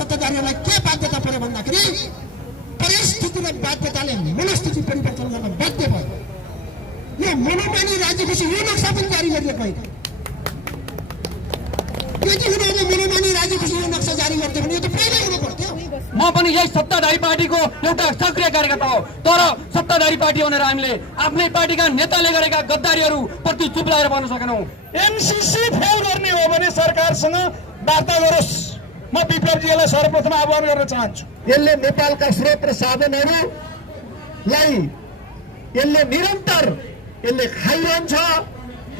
सत्ताधारीहरूलाई के बाध्यता पर्यो भन्दाखेरि परिस्थिति र बाध्यताले मनस्थिति परिवर्तन गर्न बाध्य भयो। यो मनोमानी राज्यपछि यो नक्सा पनि जारी गरिएको होइन। यदि उनीहरूले मनोमानी राज्यपछि यो नक्सा जारी गर्थ्यो भने यो त पहिल्यै हुनु पर्थ्यो। म पनि यही सत्ताधारी पार्टीको एउटा सक्रिय कार्यकर्ता हो, तर सत्ताधारी पार्टी भनेर हामीले आफ्नै पार्टीका नेताले गरेका गद्दारीहरू प्रति चुप लागेर बन्न सकेनौं। एमसीसी फेल गर्ने हो भने सरकारसँग वार्ता गरोस्। म विप्लवजीलाई सर्वप्रथम आह्वान गर्न चाहन्छु। यसले नेपालका स्रोत र साधनहरूलाई यसले निरन्तर यसले खाइरहन्छ,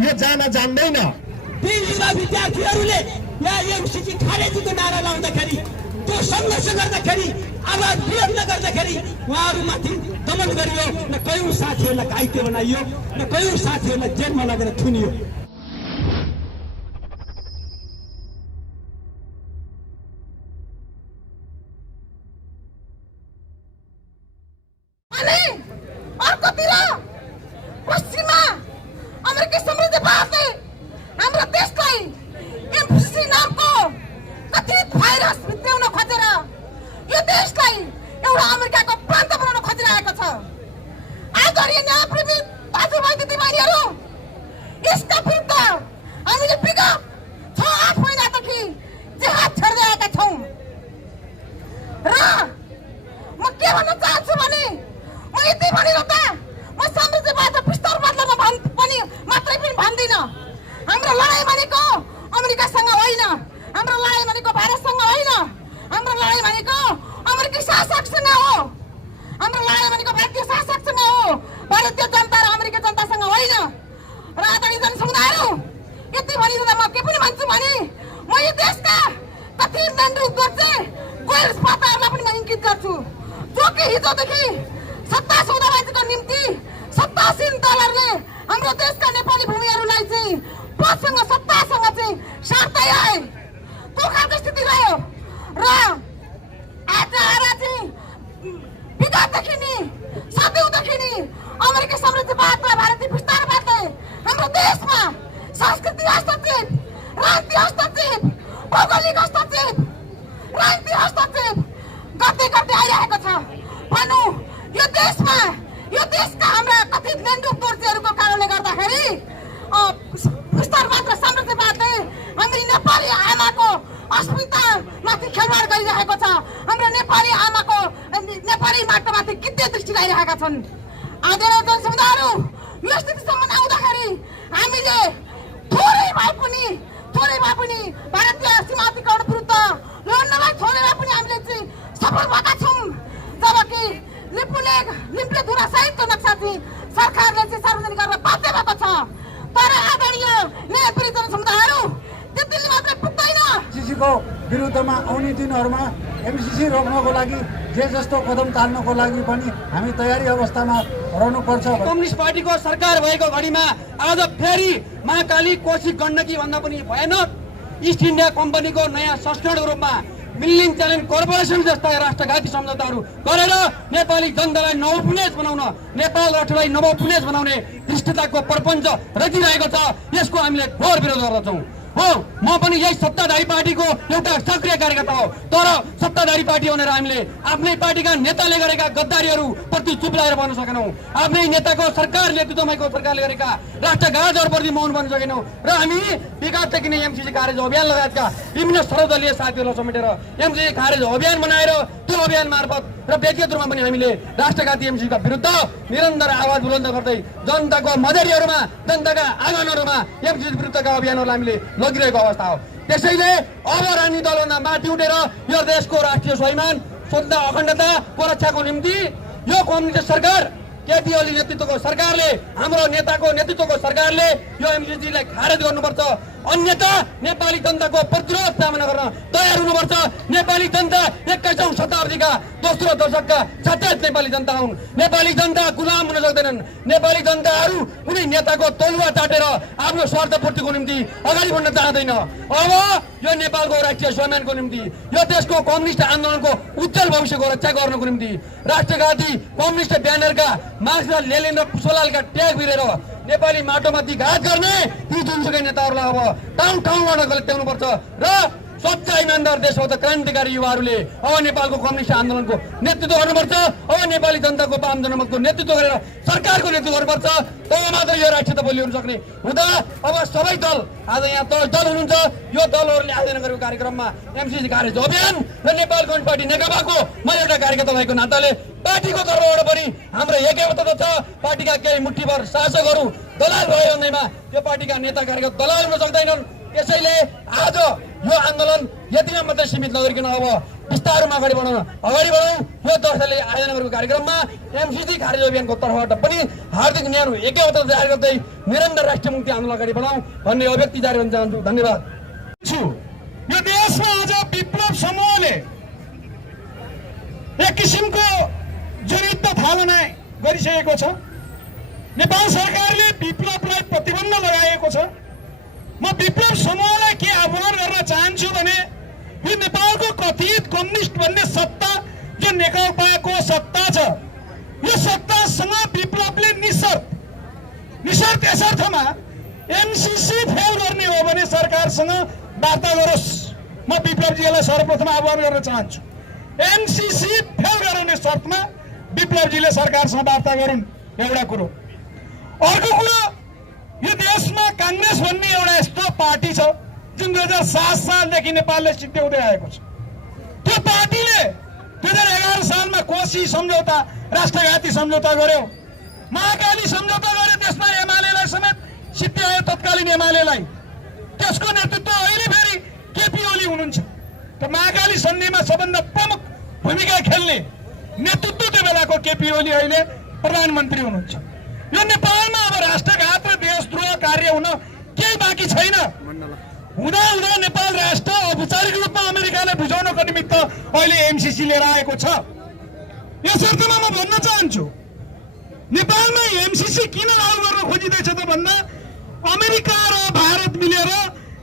यो जान जान्दैन। ती युवा विद्यार्थीहरूले यहाँ एमसीसी खारेजीको नारा लाउँदाखेरि, त्यो सङ्घर्ष गर्दाखेरि, आवाज बुलन्द गर्दाखेरि उहाँहरूमाथि दमन गरियो। न कयौं साथीहरूलाई घाइते बनाइयो, न कयौं साथीहरूलाई जेलमा लगेर थुनियो। अर्कोतिर पश्चिममा अमेरिकी साम्राज्यवादले हाम्रो देशलाई एमसीसी नामको कथित भाइरस भित्राउन खोजेर यो देशलाई एउटा अमेरिकाको प्रान्त बनाउन खोजिरहेको छ। आदरणीय न्यायप्रेमी दाजुभाइ दिदीबहिनीहरू, यसका विरुद्ध हामीले विगत 6-8 महिनादेखि जेहाद छेड्दै आएका छौँ र म के भन्न चाहन्छु भने म यति भनिरहँदा म साम्राज्यवाद र विस्तारवादलाई पनि मात्रै पनि भन्दिन। हाम्रो लडाइँ भनेको अमेरिकासँग होइन, हाम्रो लडाइँ भनेको भारतसँग होइन, हाम्रो लडाइँ भनेको अमेरिकी शासकसँग हो, हाम्रो लडाइँ भनेको भारतीय शासकसँग हो, भारतीय जनता र अमेरिकी जनतासँग होइन। र आदरणीय जनसमुदायहरू, यति भनिरहँदा म के पनि भन्छु भने म यो देशका कथित लैङ्गिक गोर्चे गोइल्स पाताहरूलाई पनि म इङ्गित गर्छु, जो कि हिजोदेखि सत्ता सौदाबाजीको निम्ति सत्तासीन दलहरूले हाम्रो देशका नेपाली भूमिहरूलाई चाहिँ पदसँग सत्तासँग चाहिँ साट्दै आए। त्यो खालको स्थिति रह्यो र आज आएर चाहिँ विगतदेखि नि सदैवदेखि नि अमेरिकी साम्राज्यवाद र भारतीय विस्तारवादले हाम्रो देशमा सांस्कृतिक हस्तक्षेप, राजनीतिक हस्तक्षेप, भौगोलिक हस्तक्षेप, राजनीतिक हस्तक्षेप गर्दै गर्दै आइरहेको छ। भनौँ यो देशमा यो देशका हाम्रा कथित लैङ्गिक गोर्चेहरूको कारणले गर्दाखेरि विस्तारवाद र साम्राज्यवादले हाम्रो नेपाली आमाको अस्मितामाथि खेलवाड गरिरहेको छ। हाम्रो नेपाली आमाको नेपाली माटोमाथि गिद्धे दृष्टि लगाइरहेका छन्। आदरणीय जनसमुदायहरू, यो स्थितिसम्म आउँदाखेरि हामीले थोरै भए पनि भारतीय सीमा अतिक्रमण विरुद्ध लड्नलाई थोरै भए पनि हामीले चाहिँ सफल भएका छौँ। जबकि लिम्पले धुरा सहितको नक्सा चाहिँ सरकारले चाहिँ सार्वजनिक गर्न बाध्य भएको छ। तर आदरणीय न्यायप्रेमी जनसमुदायहरू, त्यतिले मात्रै पुग्दैन। एमसीसीको विरुद्धमा आउने दिनहरूमा एमसीसी रोक्नको लागि जे जस्तो कदम चाल्नको लागि पनि हामी तयारी अवस्थामा रहनुपर्छ। कम्युनिस्ट पार्टीको सरकार भएको घडीमा आज फेरि महाकाली, कोशी, गण्डकी भन्दा पनि भयानक इस्ट इन्डिया कम्पनीको नयाँ संस्करणको रूपमा मिल्लिङ च्यालेन्ज कर्पोरेसन जस्ता राष्ट्रघाती सम्झौताहरू गरेर नेपाली जनतालाई नवोपनिवेश बनाउन, नेपाल राष्ट्रलाई नवोपनिवेश बनाउने धृष्टताको प्रपञ्च रचिरहेको छ। यसको हामीले घोर विरोध गर्दछौँ। हो, म पनि यही सत्ताधारी पार्टीको एउटा सक्रिय कार्यकर्ता हो, तर सत्ताधारी पार्टी भनेर हामीले आफ्नै पार्टीका नेताले गरेका गद्दारीहरू प्रति चुप लागेर बन्न सकेनौं। आफ्नै नेताको सरकार नेतृत्वमाको सरकारले गरेका राष्ट्रघातहरूप्रति मौन बन्न सकेनौं र हामी विगतदेखि नै एमसीसी खारेज अभियान लगायतका विभिन्न सर्वदलीय साथीहरूलाई समेटेर एमसीसी खारेज अभियान बनाएर त्यो अभियान मार्फत र व्यक्तिगत रूपमा पनि हामीले राष्ट्रघाती एमसीसीका विरुद्ध निरन्तर आवाज बुलन्द गर्दै जनताको मजरीहरूमा, जनताका आँगनहरूमा एमसीसी विरुद्धका अभियानहरूलाई हामीले लगिरहेको अवस्था हो। त्यसैले अब राजनीतिक दलभन्दा माथि उठेर यो देशको राष्ट्रिय स्वाभिमान, स्वतन्त्रता, अखण्डताको रक्षाको निम्ति यो कम्युनिस्ट सरकार, केपी ओली नेतृत्वको सरकारले, हाम्रो नेताको नेतृत्वको सरकारले यो एमसीसीलाई खारेज गर्नुपर्छ। अन्यथा नेपाली जनताको प्रतिरोध सामना गर्न तयार हुनुपर्छ। नेपाली जनता 21औं शताब्दीका दोस्रो दशकका सचेत नेपाली जनता हुन्। नेपाली जनता गुलाम हुन सक्दैनन्। नेपाली जनताहरू कुनै नेताको तलुवा चाटेर आफ्नो स्वार्थपूर्तिको निम्ति अगाडि बढ्न चाहँदैन। अब यो नेपालको राष्ट्रिय स्वाभिमानको निम्ति, यो देशको कम्युनिस्ट आन्दोलनको उज्जवल भविष्यको रक्षा गर्नको निम्ति राष्ट्रघाती कम्युनिस्ट ब्यानरका मार्क्स र लेनिन र सोलालका ट्याग भिरेर नेपाली माटोमाथि घात गर्ने ती जुनसुकै नेताहरूलाई अब ठाउँ ठाउँबाट गल्त्याउनुपर्छ र सच्चा इमान्दार देश हो त क्रान्तिकारी युवाहरूले अब नेपालको कम्युनिस्ट आन्दोलनको नेतृत्व गर्नुपर्छ। अब नेपाली जनताको वाम जनमतको नेतृत्व गरेर सरकारको नेतृत्व गर्नुपर्छ। तब मात्र यो राष्ट्रियता बलियो हुन सक्ने हुँदा अब सबै दल आज यहाँ दल हुनुहुन्छ, यो दलहरूले आयोजना गरेको कार्यक्रममा एमसीसी खारेज अभियान र नेपाल कम्युनिस्ट पार्टी नेकपाको म एउटा कार्यकर्ता भएको नाताले पार्टीको तर्फबाट पनि हाम्रो एकैवटा छ। पार्टीका केही मुठ्ठीभर शासकहरू दलाल भयो भन्दैमा यो पार्टीका नेता कार्यकर्ता दलाल हुन सक्दैनन्। त्यसैले आज यो आन्दोलन यतिमा मात्रै सीमित नगरिकन अब विस्तारमा अगाडि बढाउँ। यो दर्शकले आयोजना गरेको कार्यक्रममा एमसीसी खारेज अभियानको तर्फबाट पनि हार्दिक न्यानो एकैवटा जारी गर्दै निरन्तर राष्ट्रिय मुक्ति आन्दोलन अगाडि बढाउँ भन्ने अभिव्यक्ति जारी गर्न चाहन्छु। धन्यवाद। यो देशमा आज विप्लव समूहले एक किसिमको जनयुद्ध थालना गरिसकेको छ। नेपाल सरकारले विप्लवलाई प्रतिबन्ध लगाएको छ। म विप्लव समूहलाई के आह्वान गर्न चाहन्छु भने यो नेपालको कथित कम्युनिस्ट भन्ने सत्ता जो नेकपाको सत्ता छ, यो सत्तासँग विप्लवले निशर्त यसर्थमा एमसीसी फेल गर्ने हो भने सरकारसँग वार्ता गरोस्। म विप्लवजीलाई सर्वप्रथम आह्वान गर्न चाहन्छु, एमसीसी फेल गराउने शर्तमा विप्लवजीले सरकारसँग वार्ता गरून्। एउटा कुरो। अर्को कुरो, यो देशमा कांग्रेस भन्ने एउटा यस्तो पार्टी छ जुन 2007 सालदेखि नेपालले सिद्ध्याउँदै आएको छ। त्यो पार्टीले 2011 सालमा कोशी सम्झौता, राष्ट्रघाती सम्झौता गर्यो, महाकाली सम्झौता गर्यो, त्यसमा एमालेलाई समेत सिद्ध्यायो, तत्कालीन एमालेलाई। त्यसको नेतृत्व अहिले फेरि केपी ओली हुनुहुन्छ। त महाकाली सन्धिमा सबभन्दा प्रमुख भूमिका खेल्ने नेतृत्व त्यो बेलाको केपी ओली अहिले प्रधानमन्त्री हुनुहुन्छ। यो नेपालमा अब राष्ट्रघात र देशद्रोह कार्य हुन केही बाँकी छैन। हुँदा नेपाल राष्ट्र औपचारिक रूपमा अमेरिकालाई बुझाउनको निमित्त अहिले एमसीसी लिएर आएको छ। यसर्थमा म भन्न चाहन्छु, नेपालमा एमसीसी किन लागू गर्न खोजिँदैछ त भन्दा अमेरिका र भारत मिलेर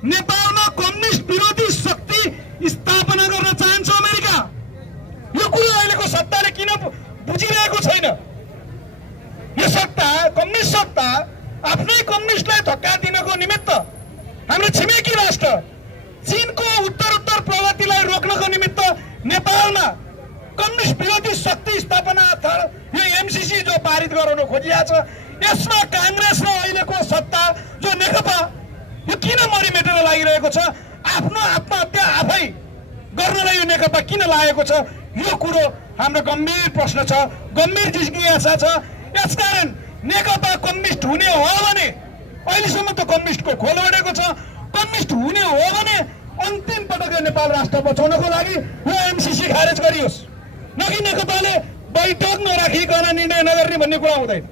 नेपालमा कम्युनिस्ट विरोधी शक्ति स्थापना गर्न चाहन्छ अमेरिका। यो कुरो अहिलेको सत्ताले किन बुझिरहेको छैन? यो सत्ता, कम्युनिस्ट सत्ता, आफ्नै कम्युनिस्टलाई धक्का दिनको निमित्त हाम्रो छिमेकी राष्ट्र चीनको उत्तर प्रगतिलाई रोक्नको निमित्त नेपालमा कम्युनिस्ट विरोधी शक्ति स्थापना यो एमसीसी जो पारित गराउन खोजिएको छ, यसमा कांग्रेस र अहिलेको सत्ता जो नेकपा यो किन मरिमेटेर लागिरहेको छ? आफ्नो आत्महत्या आफै गर्नलाई यो नेकपा किन लागेको छ? यो कुरो हाम्रो गम्भीर प्रश्न छ, गम्भीर जिज्ञासा छ। यसकारण नेकपा कम्युनिस्ट हुने हो भने, अहिलेसम्म त कम्युनिस्टको खोल बढेको छ, कम्युनिस्ट हुने हो भने अन्तिम पटक नेपाल राष्ट्र बचाउनको लागि यो एमसीसी खारेज गरियोस्, न कि नेकपाले बैठक नराखिकन निर्णय नगर्ने भन्ने कुरा हुँदैन।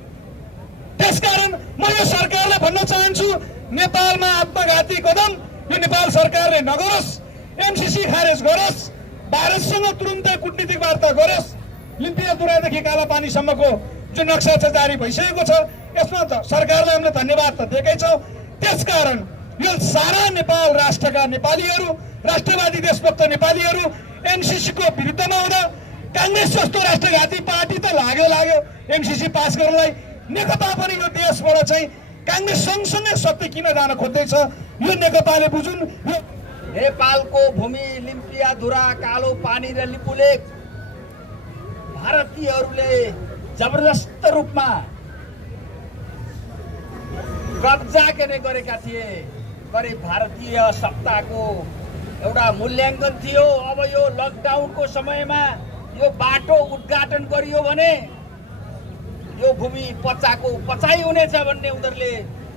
त्यसकारण म यो सरकारलाई भन्न चाहन्छु, नेपालमा आत्मघाती कदम यो नेपाल सरकारले नगरोस्, एमसीसी खारेज गरोस्, भारतसँग तुरुन्तै कूटनीतिक वार्ता गरोस्। लिम्पियादुरादेखि कालापानीसम्मको जो नक्सा छ जारी भइसकेको छ, यसमा सरकारलाई हामीले धन्यवाद त दिएकै छौँ। त्यसकारण यो सारा नेपाल राष्ट्रका नेपालीहरू, राष्ट्रवादी देशभक्त नेपालीहरू एमसीसीको विरुद्धमा हुँदा कांग्रेस जस्तो राष्ट्रघाती पार्टी त लाग्यो एमसीसी पास गर्नलाई, नेकपा पनि यो देशबाट चाहिँ कांग्रेस सँगसँगै सत्य किन जान खोज्दैछ यो नेकपाले बुझुन्। नेपालको भूमि लिम्पियाधुरा, कालो पानी र लिपुलेक भारतीयहरूले जबरजस्त रूपमा कब्जा गरेका थिए। गरी भारतीय सत्ताको एउटा मूल्याङ्कन थियो। अब यो लकडाउनको समयमा यो बाटो उद्घाटन गरियो भने यो भूमि पचाइ हुनेछ भन्ने उनीहरूले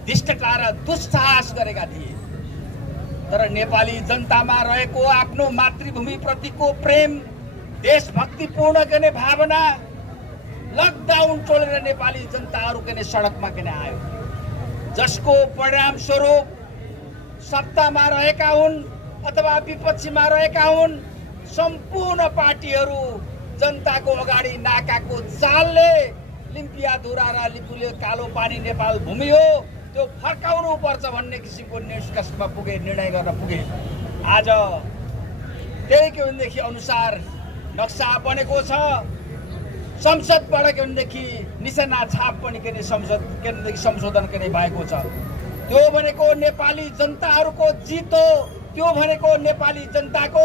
धृष्टता र दुस्साहस गरेका थिए। तर नेपाली जनतामा रहेको आफ्नो मातृभूमि प्रतिको प्रेम, देशभक्तिपूर्ण गर्ने भावना लकडाउन टोलेर नेपाली जनताहरू के सडकमा किन आयो, जसको परिणाम स्वरूप सत्तामा रहेका हुन् अथवा विपक्षीमा रहेका हुन् सम्पूर्ण पार्टीहरू जनताको अगाडि नाकाको चालले लिम्पियाधुरा र लिपुले कालो पानी नेपाल भूमि हो त्यो फर्काउनु पर्छ भन्ने किसिमको निष्कर्षमा पुगे, निर्णय गर्न पुगे। आज त्यही के भनेदेखि अनुसार नक्सा बनेको छ। संसदबाट के भनेदेखि निशाना छाप पनि के संशोधन के भएको छ। त्यो भनेको नेपाली जनताहरूको जित हो। त्यो भनेको नेपाली जनताको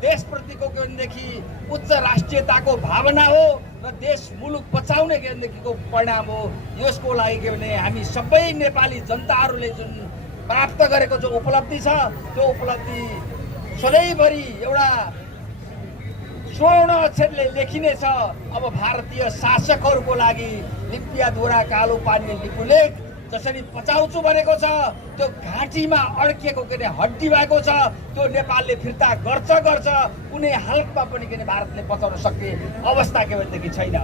देशप्रतिको के भनेदेखि उच्च राष्ट्रियताको भावना हो र देश मुलुक बचाउने के भनेदेखिको परिणाम हो। यसको लागि के भने हामी सबै नेपाली जनताहरूले जुन प्राप्त गरेको जो उपलब्धि छ त्यो उपलब्धि सधैँभरि एउटा स्वर्ण अक्षरले लेखिनेछ। अब भारतीय शासकहरूको लागि लिपियाद्वारा कालो पानी लिपुलेख जसरी पचाउँछु भनेको छ त्यो घाँटीमा अड्किएको के अरे हड्डी भएको छ त्यो नेपालले फिर्ता गर्छ कुनै हालतमा पनि के अरे भारतले बचाउन सक्ने अवस्था के भनेदेखि छैन।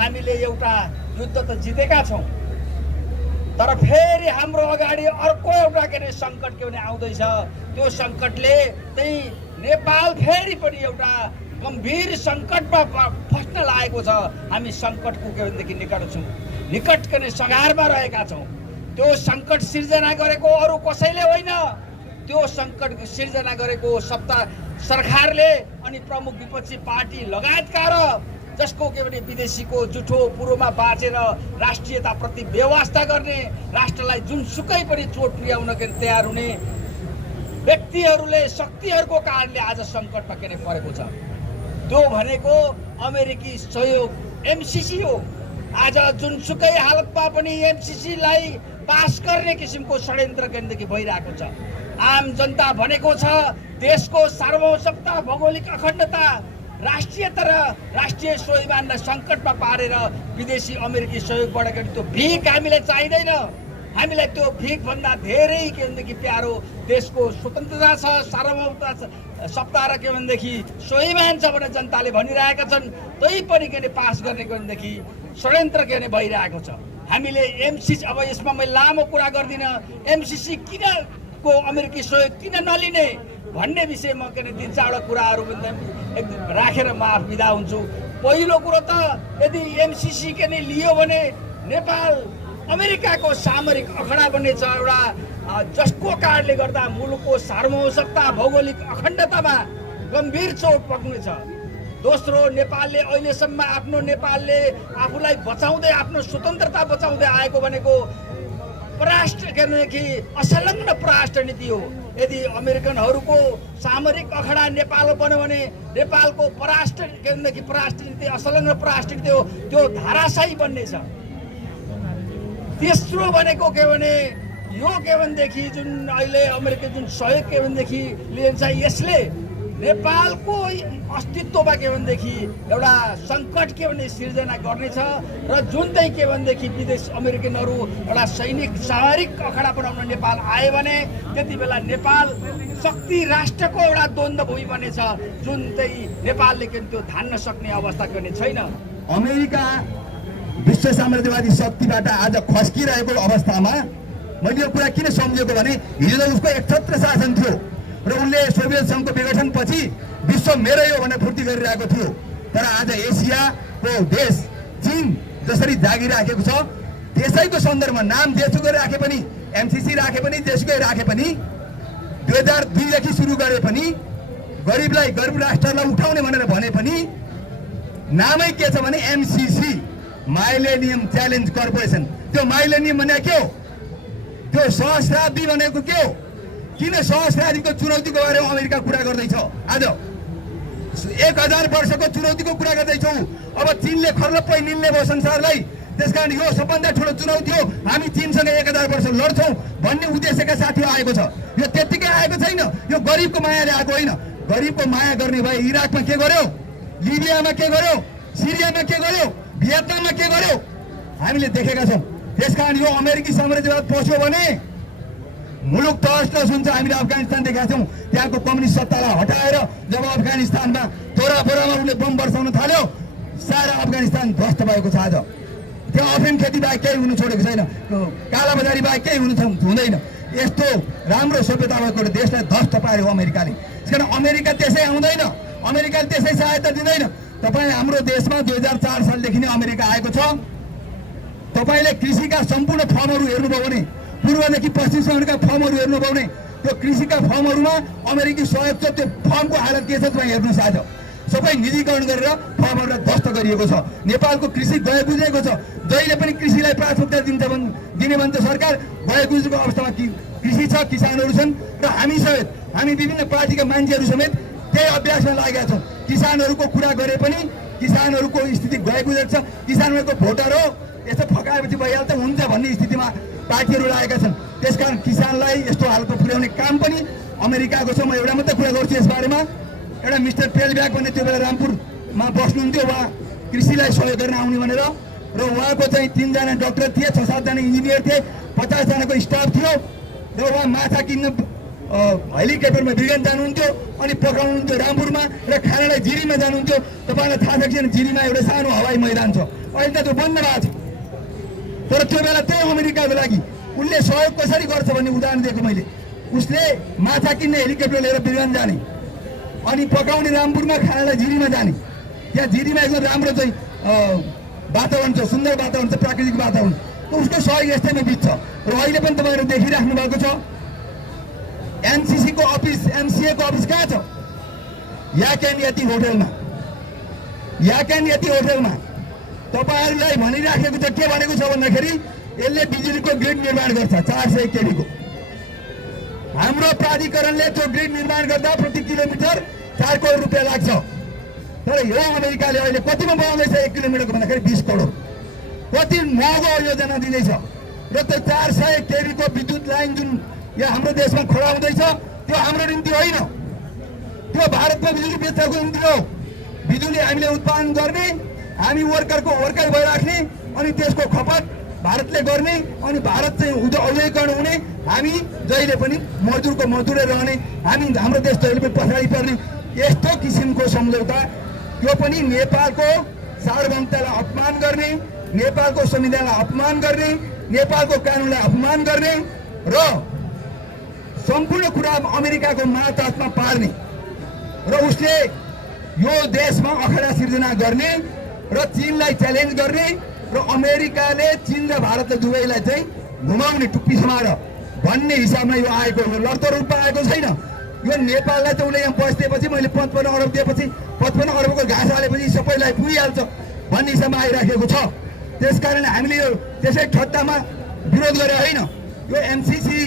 हामीले एउटा युद्ध त जितेका छौँ तर फेरि हाम्रो अगाडि अर्को एउटा के अरे सङ्कट के भने आउँदैछ। त्यो सङ्कटले चाहिँ नेपाल फेरि पनि एउटा गम्भीर सङ्कटमा फस्न लागेको छ। हामी सङ्कटको के भनेदेखि निकट के अरे सघारमा रहेका छौँ। त्यो सङ्कट सिर्जना गरेको अरू कसैले होइन, त्यो सङ्कट सिर्जना गरेको सरकारले अनि प्रमुख विपक्षी पार्टी लगायतका र जसको के भने विदेशीको जुठो पूर्वमा बाँचेर राष्ट्रियताप्रति व्यवस्था गर्ने, राष्ट्रलाई जुनसुकै पनि चोट पुर्याउन तयार हुने व्यक्तिहरूले शक्तिहरूको कारणले आज सङ्कटमा के परेको छ। त्यो भनेको अमेरिकी सहयोग एमसिसी हो। आज जुनसुकै हालतमा पनि एमसिसीलाई पास गर्ने किसिमको षड्यन्त्र केन्द्रदेखि भइरहेको छ। आम जनता भनेको छ देशको सार्वभौमता, भौगोलिक अखण्डता, राष्ट्रियता र राष्ट्रिय स्वाभिमानलाई सङ्कटमा पारेर विदेशी अमेरिकी सहयोगबाट गर्ने त्यो भिख हामीलाई चाहिँदैन। हामीलाई त्यो भिखभन्दा धेरै के भनेदेखि प्यारो देशको स्वतन्त्रता छ, सार्वभौमता सत्ता र के भनेदेखि स्वाभिमान छ भनेर जनताले भनिरहेका छन्। तै पनि के पास गर्ने के भनेदेखि षड्यन्त्र के भने भइरहेको छ। हामीले एमसिसी, अब यसमा मैले लामो कुरा गर्दिनँ, एमसिसी किन को अमेरिकी सहयोग किन नलिने भन्ने विषयमा के 3-4 कुराहरू एकदम राखेर म बिदा हुन्छु। पहिलो कुरो त यदि एमसिसी के लियो भने नेपाल अमेरिकाको सामरिक अखडा बन्नेछ एउटा, जसको कारणले गर्दा मुलुकको सार्वभौमता, भौगोलिक अखण्डतामा गम्भीर चोट पुग्नेछ। दोस्रो, नेपालले अहिलेसम्म नेपालले आफूलाई बचाउँदै, आफ्नो स्वतन्त्रता बचाउँदै आएको भनेको परराष्ट्र के भनेदेखि असंलग्न परराष्ट्र नीति हो। यदि अमेरिकनहरूको सामरिक अखडा नेपाल बन्यो भने नेपालको परराष्ट्र के भनेदेखि परराष्ट्र नीति असंलग्न परराष्ट्र नीति हो, त्यो धाराशायी बन्नेछ। तेस्रो भनेको के भने यो के भनेदेखि जुन अहिले अमेरिका जुन सहयोग के भनेदेखि लिन्छ, यसले नेपालको अस्तित्वमा के भनेदेखि एउटा सङ्कट के भने सिर्जना गर्नेछ र जुन चाहिँ के भनेदेखि विदेश अमेरिकनहरू एउटा सामरिक अखडा बनाउन नेपाल आयो भने त्यति बेला नेपाल शक्ति राष्ट्रको एउटा द्वन्द्व भूमि बनेछ, जुन चाहिँ नेपालले के त्यो धान्न सक्ने अवस्था गर्ने छैन। अमेरिका विश्व साम्राज्यवादी शक्तिबाट आज खस्किरहेको अवस्थामा मैले यो कुरा किन सम्झेको भने हिजो त उसको एकछत्र शासन थियो र उनले सोभियत सङ्घको विघटनपछि विश्व मेरै हो भनेर फुर्ती गरिरहेको थियो। तर आज एसियाको देश चीन जसरी जागिराखेको छ त्यसैको सन्दर्भमा नाम जेसुकै राखे पनि, एमसिसी राखे पनि, जेसुकै राखे पनि, 2002 सुरु गरे पनि, गरिबलाई गरिब राष्ट्रलाई उठाउने भनेर भने पनि नामै के छ भने एमसिसी, माइलेनियम च्यालेन्ज कर्पोरेसन। त्यो माइलेनियम भने के हो? त्यो सहस्राब्दी भनेको के हो? किन सहस्राब्दीको चुनौतीको बारेमा अमेरिका कुरा गर्दैछ? आज 1000 वर्षको चुनौतीको कुरा गर्दैछौ। अब चीनले खर्लप्पै निल्ने भयो संसारलाई, त्यसकारण यो सबभन्दा ठुलो चुनौती हो। हामी चीनसँग 1000 वर्ष लड्छौँ भन्ने उद्देश्यका साथ आएको छ। यो त्यत्तिकै आएको छैन, यो गरिबको मायाले आएको होइन। गरिबको माया गर्ने भए इराकमा के गर्यो, लिबियामा के गर्यो, सिरियामा के गर्यो, भियतनाममा के गर्यो हामीले देखेका छौँ। त्यसकारण यो अमेरिकी साम्राज्यवाद पस्यो भने मुलुक तहस हुन्छ। हामीले अफगानिस्तान देखेका छौँ, त्यहाँको कम्युनिस्ट सत्तालाई हटाएर जब अफगानिस्तानमा तोरा बोरामा उनले बम बर्साउन थाल्यो, सारा अफगानिस्तान ध्वस्त भएको छ। आज त्यो अफिम खेती बाहेक केही हुनु छोडेको छैन, कालाबजारी बाहेक केही हुँदैन। यस्तो राम्रो सभ्यता भएको देशलाई ध्वस्त पार्यो अमेरिकाले। त्यसकारण अमेरिका त्यसै आउँदैन, अमेरिकाले त्यसै सहायता दिँदैन। तपाईँ हाम्रो देशमा 2004 सालदेखि नै अमेरिका आएको छ। तपाईँले कृषिका सम्पूर्ण फर्महरू हेर्नुभयो भने, पूर्वदेखि पश्चिमसम्मका फर्महरू हेर्नुभयो भने त्यो कृषिका फर्महरूमा अमेरिकी सहयोग छ। त्यो फर्मको हालत के छ तपाईँ हेर्नुहोस्। आज सबै निजीकरण गरेर फर्महरूलाई ध्वस्त गरिएको छ। नेपालको कृषि गए गुज्रेको छ। जहिले पनि कृषिलाई प्राथमिकता दिने भन्छ सरकार। गए गुज्रेको अवस्थामा कृषि छ, किसानहरू छन् र हामी समेत, हामी विभिन्न पार्टीका मान्छेहरू समेत त्यही अभ्यासमा लागेका छौँ। किसानहरूको कुरा गरे पनि किसानहरूको स्थिति गए गुज्रेको छ। किसानहरूको भोटर हो, यस्तो फकाएपछि भइहाल्छ हुन्छ भन्ने स्थितिमा पार्टीहरू लागेका छन्। त्यसकारण किसानलाई यस्तो हालतमा पुर्याउने काम पनि अमेरिकाको छ। म एउटा मात्रै कुरा गर्छु यस बारेमा। एउटा मिस्टर पेलब्याक भन्ने त्यो बेला रामपुरमा बस्नुहुन्थ्यो, उहाँ कृषिलाई सहयोग गर्न आउने भनेर, र उहाँको चाहिँ 3 जना डाक्टर थिए, 6-7 जना इन्जिनियर थिए, 50 जनाको स्टाफ थियो, र उहाँ माछा किन्न हेलिकप्टरमा बिगन जानुहुन्थ्यो अनि पकाउनुहुन्थ्यो रामपुरमा, र खानालाई जिरीमा जानुहुन्थ्यो। तपाईँलाई थाहा छ कि जिरीमा एउटा सानो हवाई मैदान छ, अहिले त त्यो बन्द भएको छ। तर त्यो बेला त्यही अमेरिकाको लागि उसले सहयोग कसरी गर्छ भन्ने उदाहरण दिएको मैले। उसले माछा किन्ने हेलिकप्टर लिएर बिगन जाने अनि पकाउने रामपुरमा, खानालाई जिरीमा जाने। त्यहाँ जिरीमा एकदम राम्रो चाहिँ वातावरण छ, सुन्दर वातावरण छ, प्राकृतिक वातावरण। उसको सहयोग यस्तैमा बित्छ। र अहिले पनि तपाईँहरू देखिराख्नु भएको छ एनसीसी को अफिस, एमसीए को अफिस कहाँ छ? याकेन होटलमा। याकेन होटलमा तपाईँहरूलाई भनिराखेको छ, के भनेको छ भन्दाखेरि यसले बिजुलीको ग्रिड निर्माण गर्छ 400 केबी को। हाम्रो प्राधिकरणले त्यो ग्रिड निर्माण गर्दा प्रति किलोमिटर 4 करोड रुपियाँ लाग्छ। तर यो अमेरिकाले अहिले कतिमा बनाउँदैछ 1 किलोमिटरको भन्दाखेरि 20 करोड। कति महँगो योजना दिँदैछ। र त्यो 400 केबी को विद्युत लाइन जुन यहाँ हाम्रो देशमा खोला हुँदैछ त्यो हाम्रो निम्ति होइन, त्यो भारतमा बिजुली बेच्नको निम्ति हो। बिजुली हामीले उत्पादन गर्ने, हामी वर्करको वर्कर भइराख्ने, अनि त्यसको खपत भारतले गर्ने, अनि भारत चाहिँ औद्योगिकरण हुने, हामी जहिले पनि मजदुरको मजदुरै रहने, हामी हाम्रो देश जहिले पनि पछाडि पर्ने। यस्तो किसिमको सम्झौता त्यो पनि नेपालको सार्वभौमतालाई अपमान गर्ने, नेपालको संविधानलाई अपमान गर्ने, नेपालको कानुनलाई अपमान गर्ने र सम्पूर्ण कुरा अमेरिकाको माताहतमा पार्ने, र उसले यो देशमा अखडा सिर्जना गर्ने र चीनलाई च्यालेन्ज गर्ने, र अमेरिकाले चीन र भारतले दुवैलाई चाहिँ घुमाउने टुप्पी समाएर भन्ने हिसाबमा यो आएको हो। लड्दो रूपमा आएको छैन। यो नेपाललाई त उसले यहाँ बस्दिएपछि, मैले 55 अरब दिएपछि 55 अरबको घाँस हालेपछि सबैलाई पुगिहाल्छ भन्ने हिसाबमा आइराखेको छ। त्यसकारण हामीले यो त्यसै ठट्टामा विरोध गरे होइन। यो एमसीसी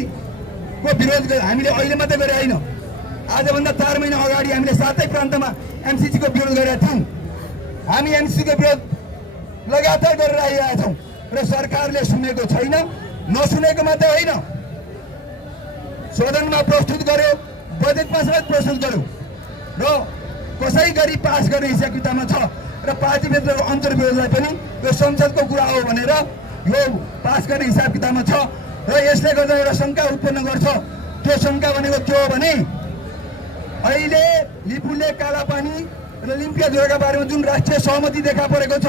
को विरोध हामीले अहिले मात्रै गरे होइन, आजभन्दा 4 महिना अगाडि हामीले 7 प्रान्तमा एमसीसी को विरोध गरेका थियौँ। हामी एमसीसी को विरोध लगातार गरेर आइरहेका छौँ र सरकारले सुनेको छैन। नसुनेको मात्रै होइन, सदनमा प्रस्तुत गर्यो, बजेटमा समेत प्रस्तुत गर्यो, र कसै गरी पास गर्ने हिसाब किताबमा छ। र पार्टीभित्रको अन्तर्विरोधलाई पनि यो संसदको कुरा हो भनेर यो पास गर्ने हिसाब किताबमा छ। र यसले गर्दा एउटा शङ्का उत्पन्न गर्छ। त्यो शङ्का भनेको के हो भने अहिले लिपुले कालापानी र लिम्पियाझोराका बारेमा जुन राष्ट्रिय सहमति देखा परेको छ,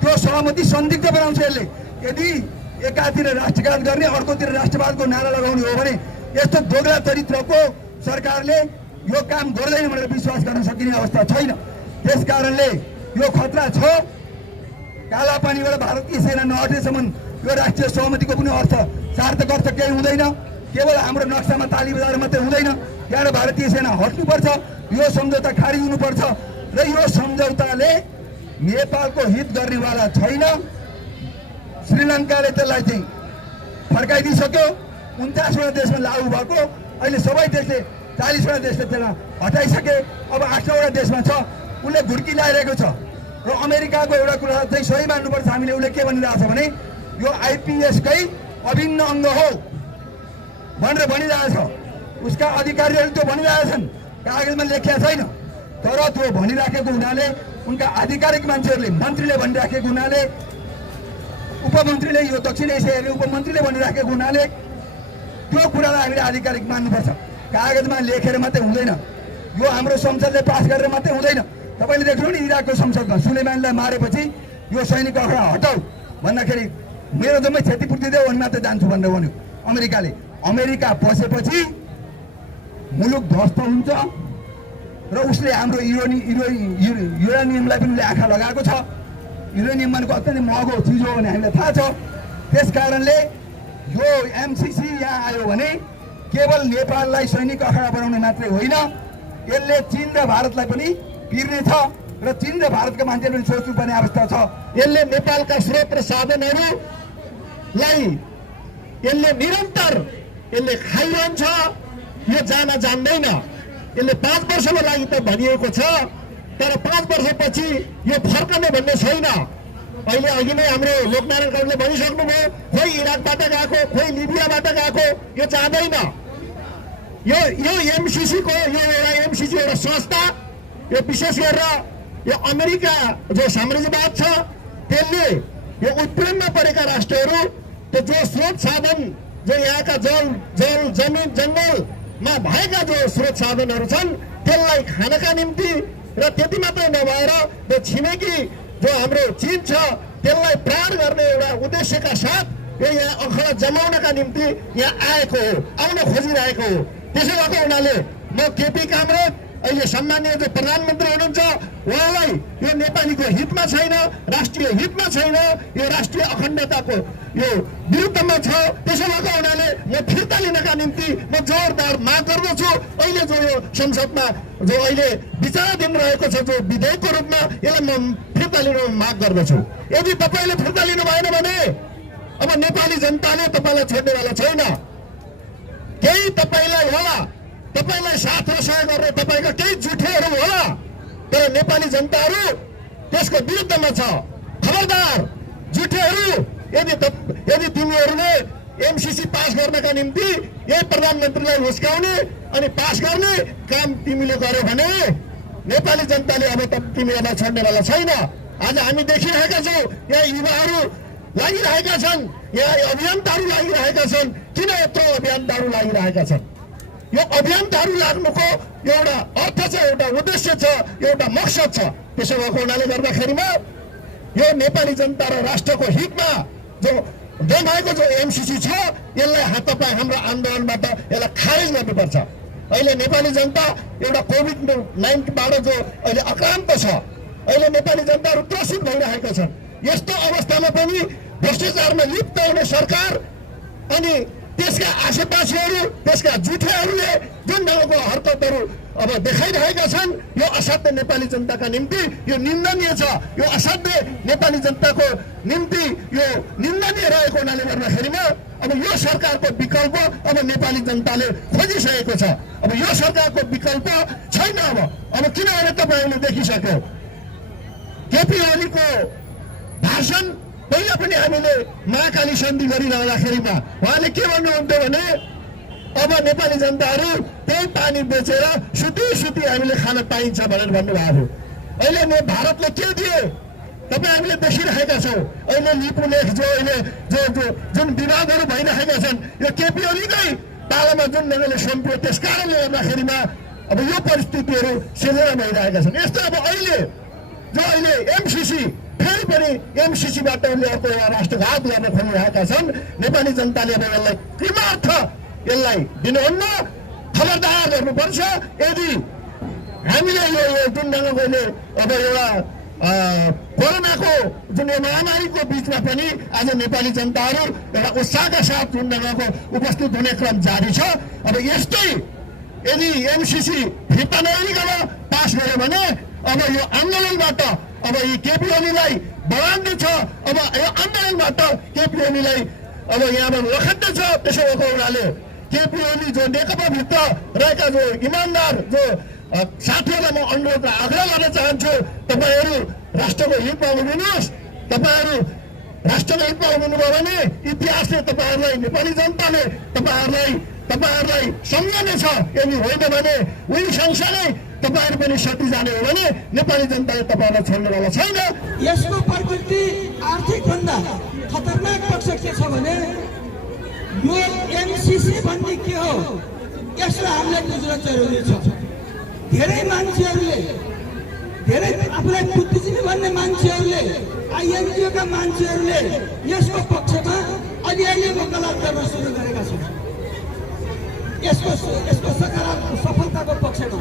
त्यो सहमति संदिग्ध बनाउँछ यसले। यदि एकातिर राष्ट्रघात गर्ने, अर्कोतिर राष्ट्रवादको नारा लगाउने हो भने यस्तो दोगला चरित्रको सरकारले यो काम गर्दैन भनेर विश्वास गर्न सकिने अवस्था छैन। त्यसकारणले यो खतरा छ। कालापानीबाट भारतीय सेना नहटेसम्म यो राष्ट्रिय सहमतिको पनि अर्थ सार्थक अर्थ केही हुँदैन। केवल हाम्रो नक्सामा ताली बजाएर मात्रै हुँदैन, त्यहाँबाट भारतीय सेना हट्नुपर्छ, यो सम्झौता खारिज हुनुपर्छ। र यो सम्झौताले नेपालको हित गर्नेवाला छैन। श्रीलङ्काले त्यसलाई चाहिँ फर्काइदिइसक्यो। 49वटा देशमा लागू भएको, अहिले सबै देशले 40वटा देशले त्यसलाई हटाइसके। अब 8वटा देशमा छ। उसले घुर्की लगाइरहेको छ। र अमेरिकाको एउटा कुरा चाहिँ सही मान्नुपर्छ हामीले। उसले के भनिरहेको छ भने यो आइपिएसकै अभिन्न अङ्ग हो भनेर भनिरहेछ। उसका अधिकारीहरू त्यो भनिरहेछन्, कागजमा लेखिया छैन। तर त्यो भनिराखेको हुनाले, उनका आधिकारिक मान्छेहरूले, मन्त्रीले भनिराखेको हुनाले, उपमन्त्रीले, यो दक्षिण एसियाली उपमन्त्रीले भनिराखेको हुनाले त्यो कुरालाई हामीले आधिकारिक मान्नुपर्छ। कागजमा लेखेर मात्रै हुँदैन, यो हाम्रो संसदले पास गरेर मात्रै हुँदैन। तपाईँले देख्नु नि इराकको संसदमा सुलेमानलाई मारेपछि यो सैनिक अखडा हटाऊ भन्दाखेरि मेरो जम्मै क्षतिपूर्ति देऊ अनि मात्रै जान्छु भनेर भन्यो अमेरिकाले। अमेरिका पसेपछि मुलुक ध्वस्त हुन्छ र उसले हाम्रो युरेनियमलाई पनि आँखा लगाएको छ। युरेनियम भनेको अत्यन्तै महँगो चिज हो भने हामीलाई थाहा छ। त्यस कारणले यो एमसीसी यहाँ आयो भने केवल नेपाललाई सैनिक अखडा बनाउने मात्रै होइन, यसले चीन र भारतलाई पनि पिर्ने छ र चीन र भारतका मान्छेले पनि सोच्नुपर्ने अवस्था छ। यसले नेपालका स्रोत र साधनहरूलाई यसले निरन्तर यसले खाइरहन्छ, यो जान जान्दैन। यसले 5 वर्षको लागि त भनिएको छ, तर 5 वर्षपछि यो फर्कने भन्ने छैन। अहिले अघि नै हाम्रो लोकनारायण काउले भनिसक्नुभयो, खोइ इराकबाट गएको, खोइ लिबियाबाट गएको, यो जाँदैन। यो एमसीसी को यो एउटा एमसीसी एउटा संस्था, यो विशेष गरेर यो अमेरिका जो साम्राज्यवाद छ त्यसले यो उत्पीडनमा परेका राष्ट्रहरू त्यो जो स्रोत साधन जो यहाँका जल जमिन जङ्गलमा भएका जो स्रोत साधनहरू छन् त्यसलाई खानका निम्ति र त्यति मात्रै नभएर त्यो छिमेकी जो हाम्रो चीन छ त्यसलाई प्राण गर्ने एउटा उद्देश्यका साथ यो यहाँ अखडा जमाउनका निम्ति यहाँ आएको हो, आउन खोजिरहेको हो। त्यसो भएको हुनाले म केपी कामरेड अहिले सम्माननीय जो प्रधानमन्त्री हुनुहुन्छ उहाँलाई यो नेपालीको हितमा छैन, राष्ट्रिय हितमा छैन, यो राष्ट्रिय अखण्डताको यो विरुद्धमा छ। त्यसो भएको हुनाले म फिर्ता लिनका निम्ति म जोरदार माग गर्दछु। अहिले जो यो संसदमा जो अहिले विचाराधीन रहेको छ जो विधेयकको रूपमा यसलाई म फिर्ता लिन माग गर्दछु। यदि तपाईँले फिर्ता लिनु भएन भने अब नेपाली जनताले तपाईँलाई छोड्नेवाला छैन। केही तपाईँलाई होला, तपाईलाई साथ र सहयोग गर्ने तपाईका केही जुठेहरू होला, तर नेपाली जनताहरू त्यसको विरुद्धमा छ। खबरदार जुठेहरू, यदि तिमीहरूले एमसीसी पास गर्नका निम्ति यही प्रधानमन्त्रीलाई हुस्काउने अनि पास गर्ने काम तिमीले गर्यो भने नेपाली जनताले अब तिमीहरूलाई छोड्नेवाला छैन। आज हामी देखिरहेका छौँ यहाँ युवाहरू लागिरहेका छन्, यहाँ अभियन्ताहरू लागिरहेका छन्। किन यत्रो अभियन्ताहरू लागिरहेका छन्? यो अभियन्ताहरू लाग्नुको एउटा अर्थ छ, एउटा उद्देश्य छ, एउटा मकसद छ। त्यसो भएको हुनाले गर्दाखेरिमा यो नेपाली जनता र राष्ट्रको हितमा जो जमाएको जो एमसीसी छ यसलाई हातपाई हाम्रो आन्दोलनबाट यसलाई खारेज गर्नुपर्छ। अहिले नेपाली जनता एउटा कोभिड-19बाट जो अहिले आक्रान्त छ, अहिले नेपाली जनताहरू त्रसित भइरहेका छन्। यस्तो अवस्थामा पनि भ्रष्टाचारमा लिप्त हुने सरकार अनि त्यसका आसेपासेहरू त्यसका जुठेहरूले जुन ढङ्गको हरकतहरू अब देखाइरहेका छन् यो असाध्य नेपाली जनताका निम्ति यो निन्दनीय छ। यो असाध्य नेपाली जनताको निम्ति यो निन्दनीय रहेको हुनाले गर्दाखेरिमा अब यो सरकारको विकल्प अब नेपाली जनताले खोजिसकेको छ। अब यो सरकारको विकल्प छैन। अब किनभने तपाईँहरूले देखिसक्यो केपी ओलीको भाषण पहिला पनि हामीले महाकाली सन्धि गरिरहँदाखेरिमा उहाँले के भन्नुहुन्थ्यो भने अब नेपाली जनताहरू त्यही पानी बेचेर सुती हामीले खान पाइन्छ भनेर भन्नुभएको थियो। अहिले भारतले के दिए तपाईँ हामीले देखिरहेका छौँ। अहिले लिपुलेख जो अहिले जुन विवादहरू भइरहेका छन् यो केपी ओलीकै पालामा जुन ढङ्गले सम्पियो त्यस कारणले गर्दाखेरिमा अब यो परिस्थितिहरू सिर्जना भइरहेका छन्। यस्तो अब अहिले एमसीसी फेरि पनि एमसीसीबाट उनले अर्को एउटा राष्ट्रघात गर्न खोजिरहेका छन्। नेपाली जनताले अब यसलाई कृमार्थ यसलाई दिनुहुन्न, खबरदार गर्नुपर्छ। यदि हामीले यो जुन ढङ्गले अब एउटा कोरोनाको जुन महामारीको बिचमा पनि आज नेपाली जनताहरू एउटा उत्साहका साथ जुन ढङ्गको उपस्थित हुने क्रम जारी छ। अब यस्तै यदि एमसीसी फिर्ता नलिकन पास गर्यो भने अब यो आन्दोलनबाट अब यी केपी ओलीलाई बढाउने छ। अब यो आन्दोलनबाट केपी ओलीलाई अब यहाँबाट लखट्ने छ। त्यसो भएको हुनाले केपी ओली जो नेकपाभित्र रहेका जो इमान्दार जो साथीहरूलाई म अनुरोध र आग्रह गर्न चाहन्छु, तपाईँहरू राष्ट्रको हितमा उभिनुहोस्। तपाईँहरू राष्ट्रको हितमा उभिनुभयो भने इतिहासले तपाईँहरूलाई नेपाली जनताले तपाईँहरूलाई सम्झने छ। यदि होइन भने उही सँगसँगै तपाईँहरू पनि सती जाने हो भने नेपाली जनताले तपाईँहरूलाई छोड्नेवाला छैन। यसको प्रकृति आर्थिक भन्दा खतरनाक पक्ष के छ भने यो एमसीसी भन्ने के हो यसलाई हामीले बुझ्न जरुरी छ। धेरै मान्छेहरूले धेरै आफूलाई बुद्धिजीवी भन्ने मान्छेहरूले आइएनजिओका मान्छेहरूले यसको पक्षमा अलिअलि वकालत गर्न सुरु गरेका छन्। यसको सफलताको पक्षमा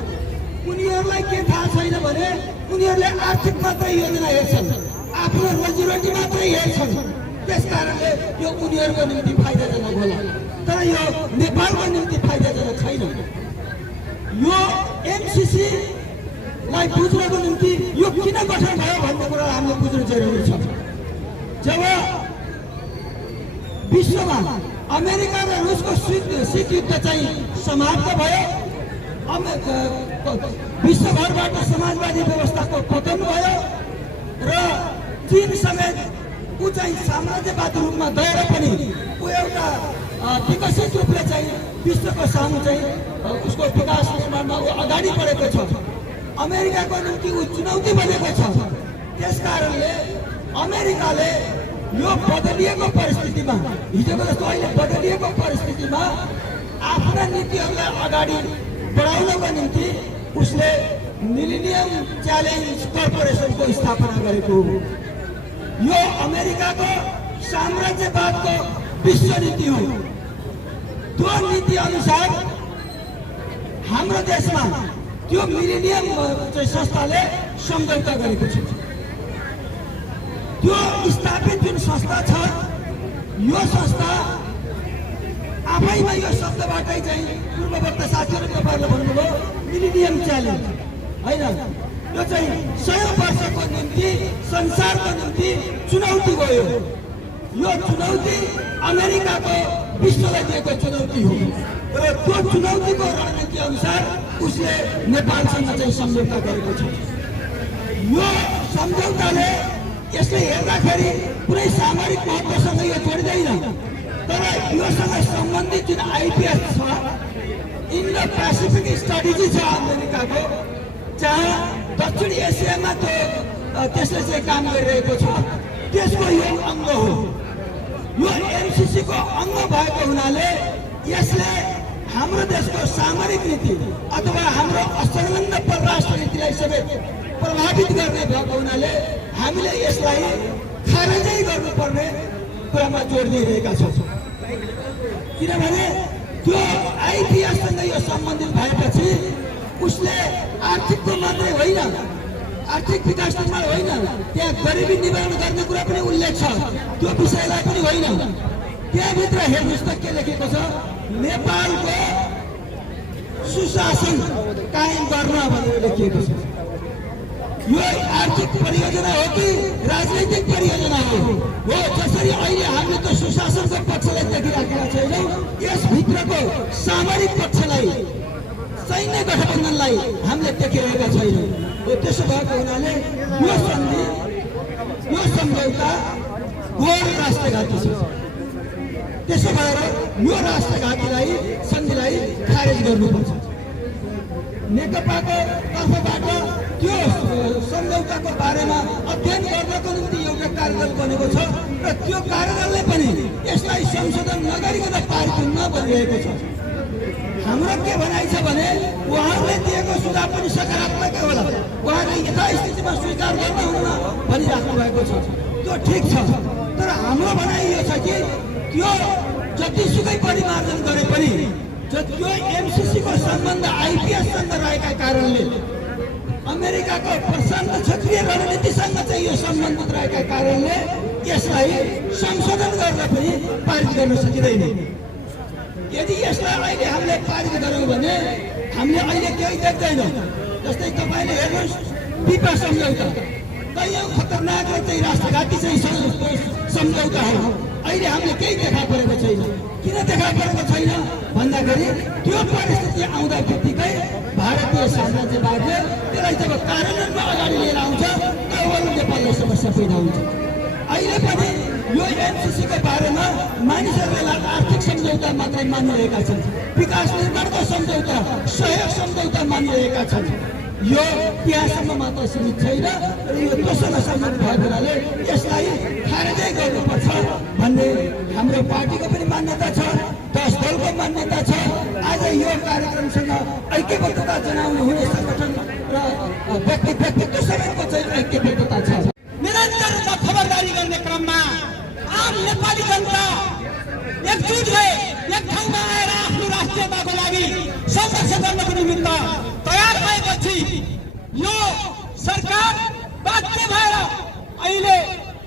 उनीहरूलाई के थाहा छैन भने उनीहरूले आर्थिक मात्रै योजना हेर्छन्, आफ्नो रोजीरोटी मात्रै हेर्छन्। त्यस कारणले यो उनीहरूको निम्ति फाइदाजनक होला, तर यो नेपालको निम्ति फाइदाजनक छैन। यो एमसीसी लाई बुझ्नको निम्ति यो किन गठन भयो भन्ने कुरा हामीले बुझ्नु जरुरी छ। जब विश्वमा अमेरिका र रुसको शीत युद्ध चाहिँ समाप्त भयो, विश्वभरबाट समाजवादी व्यवस्थाको पतन भयो र चीन समेत ऊ चाहिँ साम्राज्यवादी रूपमा गएर पनि ऊ एउटा विकसित रूपले चाहिँ विश्वको सामु चाहिँ उसको विकास निर्माणमा ऊ अगाडि बढेको छ। अमेरिकाको निम्ति ऊ चुनौती बनेको छ। त्यसकारणले अमेरिकाले यो बदलिएको परिस्थितिमा, हिजोको जस्तो अहिले बदलिएको परिस्थितिमा आफ्ना नीतिहरूलाई अगाडि बढाउनको निम्ति उसले मिलेनियम च्यालेन्ज कर्पोरेसनको स्थापना गरेको हो। यो अमेरिकाको साम्राज्यवादको विश्व नीति हो। त्यो नीति अनुसार हाम्रो देशमा त्यो मिलेनियम संस्थाले सम्झौता गरेको छ। त्यो स्थापित जुन संस्था छ, यो संस्था आफैमा यो शब्दबाटै चाहिँ पूर्ववर्ती साथीहरू तपाईँहरूले भन्नुभयो मिलेनियम च्यालेन्ज होइन, यो चाहिँ 100 वर्षको निम्ति संसारको निम्ति चुनौती गयो। यो चुनौती अमेरिकाको विश्वलाई दिएको चुनौती हो र त्यो चुनौतीको रणनीति अनुसार उसले नेपालसँग चाहिँ सम्झौता गरेको छ। यो सम्झौताले यसले हेर्दाखेरि कुनै सामरिक महत्त्वसँग यो जोडिँदैन, तर योसँग सम्बन्धित जुन आइपिएस छ, इन्डो पेसिफिक स्ट्राटेजी छ अमेरिकाको, जहाँ दक्षिण एसियामा त्यसले चाहिँ काम गरिरहेको छ, त्यसको यो अङ्ग हो। यो एमसिसीको अङ्ग भएको हुनाले यसले हाम्रो देशको सामरिक नीति अथवा हाम्रो असंलग्न परराष्ट्र नीतिलाई समेत प्रभावित गर्ने भएको हुनाले हामीले यसलाई खारेजै गर्नुपर्ने कुरामा जोड दिइरहेका छौँ। किनभने त्यो आइपिएससँग यो सम्बन्धित भएपछि उसले आर्थिकको मात्रै होइन, आर्थिक विकास निर्माण होइन, त्यहाँ गरिबी निवारण गर्ने कुरा पनि उल्लेख छ, त्यो विषयलाई पनि होइन। त्यहाँभित्र हेर्नुहोस् त के लेखेको छ, नेपालको सुशासन कायम गर्न भनेर लेखिएको छ। यो आर्थिक परियोजना हो कि राजनैतिक परियोजना हो? जसरी अहिले हामीले त सुशासनको पक्षलाई देखिराखेका छैनौँ, यसभित्रको सामरिक पक्षलाई, सैन्य गठबन्धनलाई हामीले देखिरहेका छैनौँ। त्यसो भएको हुनाले यो सन्धि, यो सम्झौता घोर राष्ट्रघाती छ। त्यसो भएर यो राष्ट्रघातीलाई, सन्धिलाई खारेज गर्नुपर्छ। नेकपाको तर्फबाट त्यो सम्झौताको बारेमा अध्ययन गर्नको निम्ति एउटा कार्यदल बनेको छ र त्यो कार्यदलले पनि यसलाई संशोधन नगरिकन पारित हुन भनिरहेको छ। हाम्रो के भनाइ छ भने उहाँहरूले दिएको सुझाव पनि सकारात्मक होला, उहाँले यथास्थितिमा स्वीकार गर्नुहुन्न भनिराख्नु भएको छ, त्यो ठिक छ। तर हाम्रो भनाइ यो छ कि त्यो जतिसुकै परिमार्जन गरे पनि त्यो एमसिसीको सम्बन्ध आइपिएससँग रहेका कारणले, अमेरिकाको प्रशान्त क्षेत्रीय रणनीतिसँग चाहिँ यो सम्बन्धित रहेका कारणले यसलाई संशोधन गर्न पनि पारित गर्न सकिँदैन। यदि यसलाई अहिले हामीले पारित गऱ्यौँ भने हामीले अहिले केही देख्दैनौँ। जस्तै तपाईँले हेर्नुहोस्, पिपा सम्झौता कैयौँ खतरनाक र चाहिँ राष्ट्रघाती चाहिँ सम्झौता हो, अहिले हामीले केही देखा परेको छैन। किन देखा परेको छैन भन्दाखेरि त्यो परिस्थिति आउँदा बित्तिकै भारतीय साम्राज्यवादले त्यसलाई जब कार्यान्वयनमा अगाडि लिएर आउँछ तब नेपाललाई समस्या पैदा हुन्छ। अहिले पनि यो एमसिसीको बारेमा मानिसहरूले आर्थिक सम्झौता मात्रै मानिरहेका छन्, विकास निर्माणको सम्झौता, सहयोग सम्झौता मानिरहेका छन्। यो त्यहाँसम्म मात्र सीमित छैन र यो दोस्रो सम्बन्ध भएको हुनाले यसलाई खारेजै गर्नुपर्छ भन्ने हाम्रो पार्टीको पनि मान्यता छ, 10 दलको मान्यता छ। आज यो कार्यक्रमसँग ऐक्यबद्धता जनाउनु हुने संगठन र व्यक्तित्व समेतको चाहिँ ऐक्यबद्धता छ। निरन्तर रूपमा खबरदारी गर्ने क्रममा आम नेपाली जनता एकजुट भए एक ठाउँमा आएर आफ्नो राष्ट्रियताको लागि सङ्घर्ष गर्नको निमित्त तयार भएपछि यो सरकार बाध्य भएर अहिले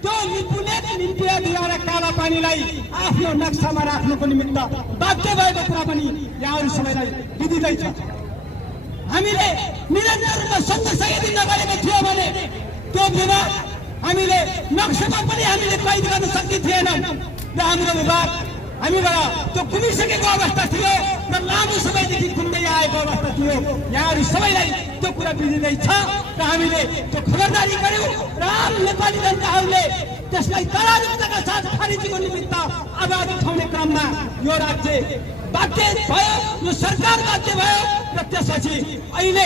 त्यो निपुणित नीति दिएर काला पानीलाई आफ्नो नक्सामा राख्नको निमित्त बाध्य भएको कुरा पनि यहाँहरू सबैलाई बुझिँदैछ। हामीले निरन्तर रूपमा सङ्घर्ष यदि नगरेको थियो भने त्यो विभाग हामीले नक्सामा पनि हामीले कैद गर्न सक्ने थिएनौँ र हाम्रो विभाग हामीबाट त्यो गुमिसकेको अवस्था थियो र लामो समयदेखि घुम्दै आएको अवस्था थियो। यहाँहरू सबैलाई त्यो कुरा बुझिँदै छ र हामीले त्यो खबरदारी गर्यौँ र आम नेपाली जनताहरूले त्यसलाई तराजुक्तका साथ खारिजको निमित्त आवाज उठाउने क्रममा यो राज्य बाध्य भयो, यो सरकार बाध्य भयो र त्यसपछि अहिले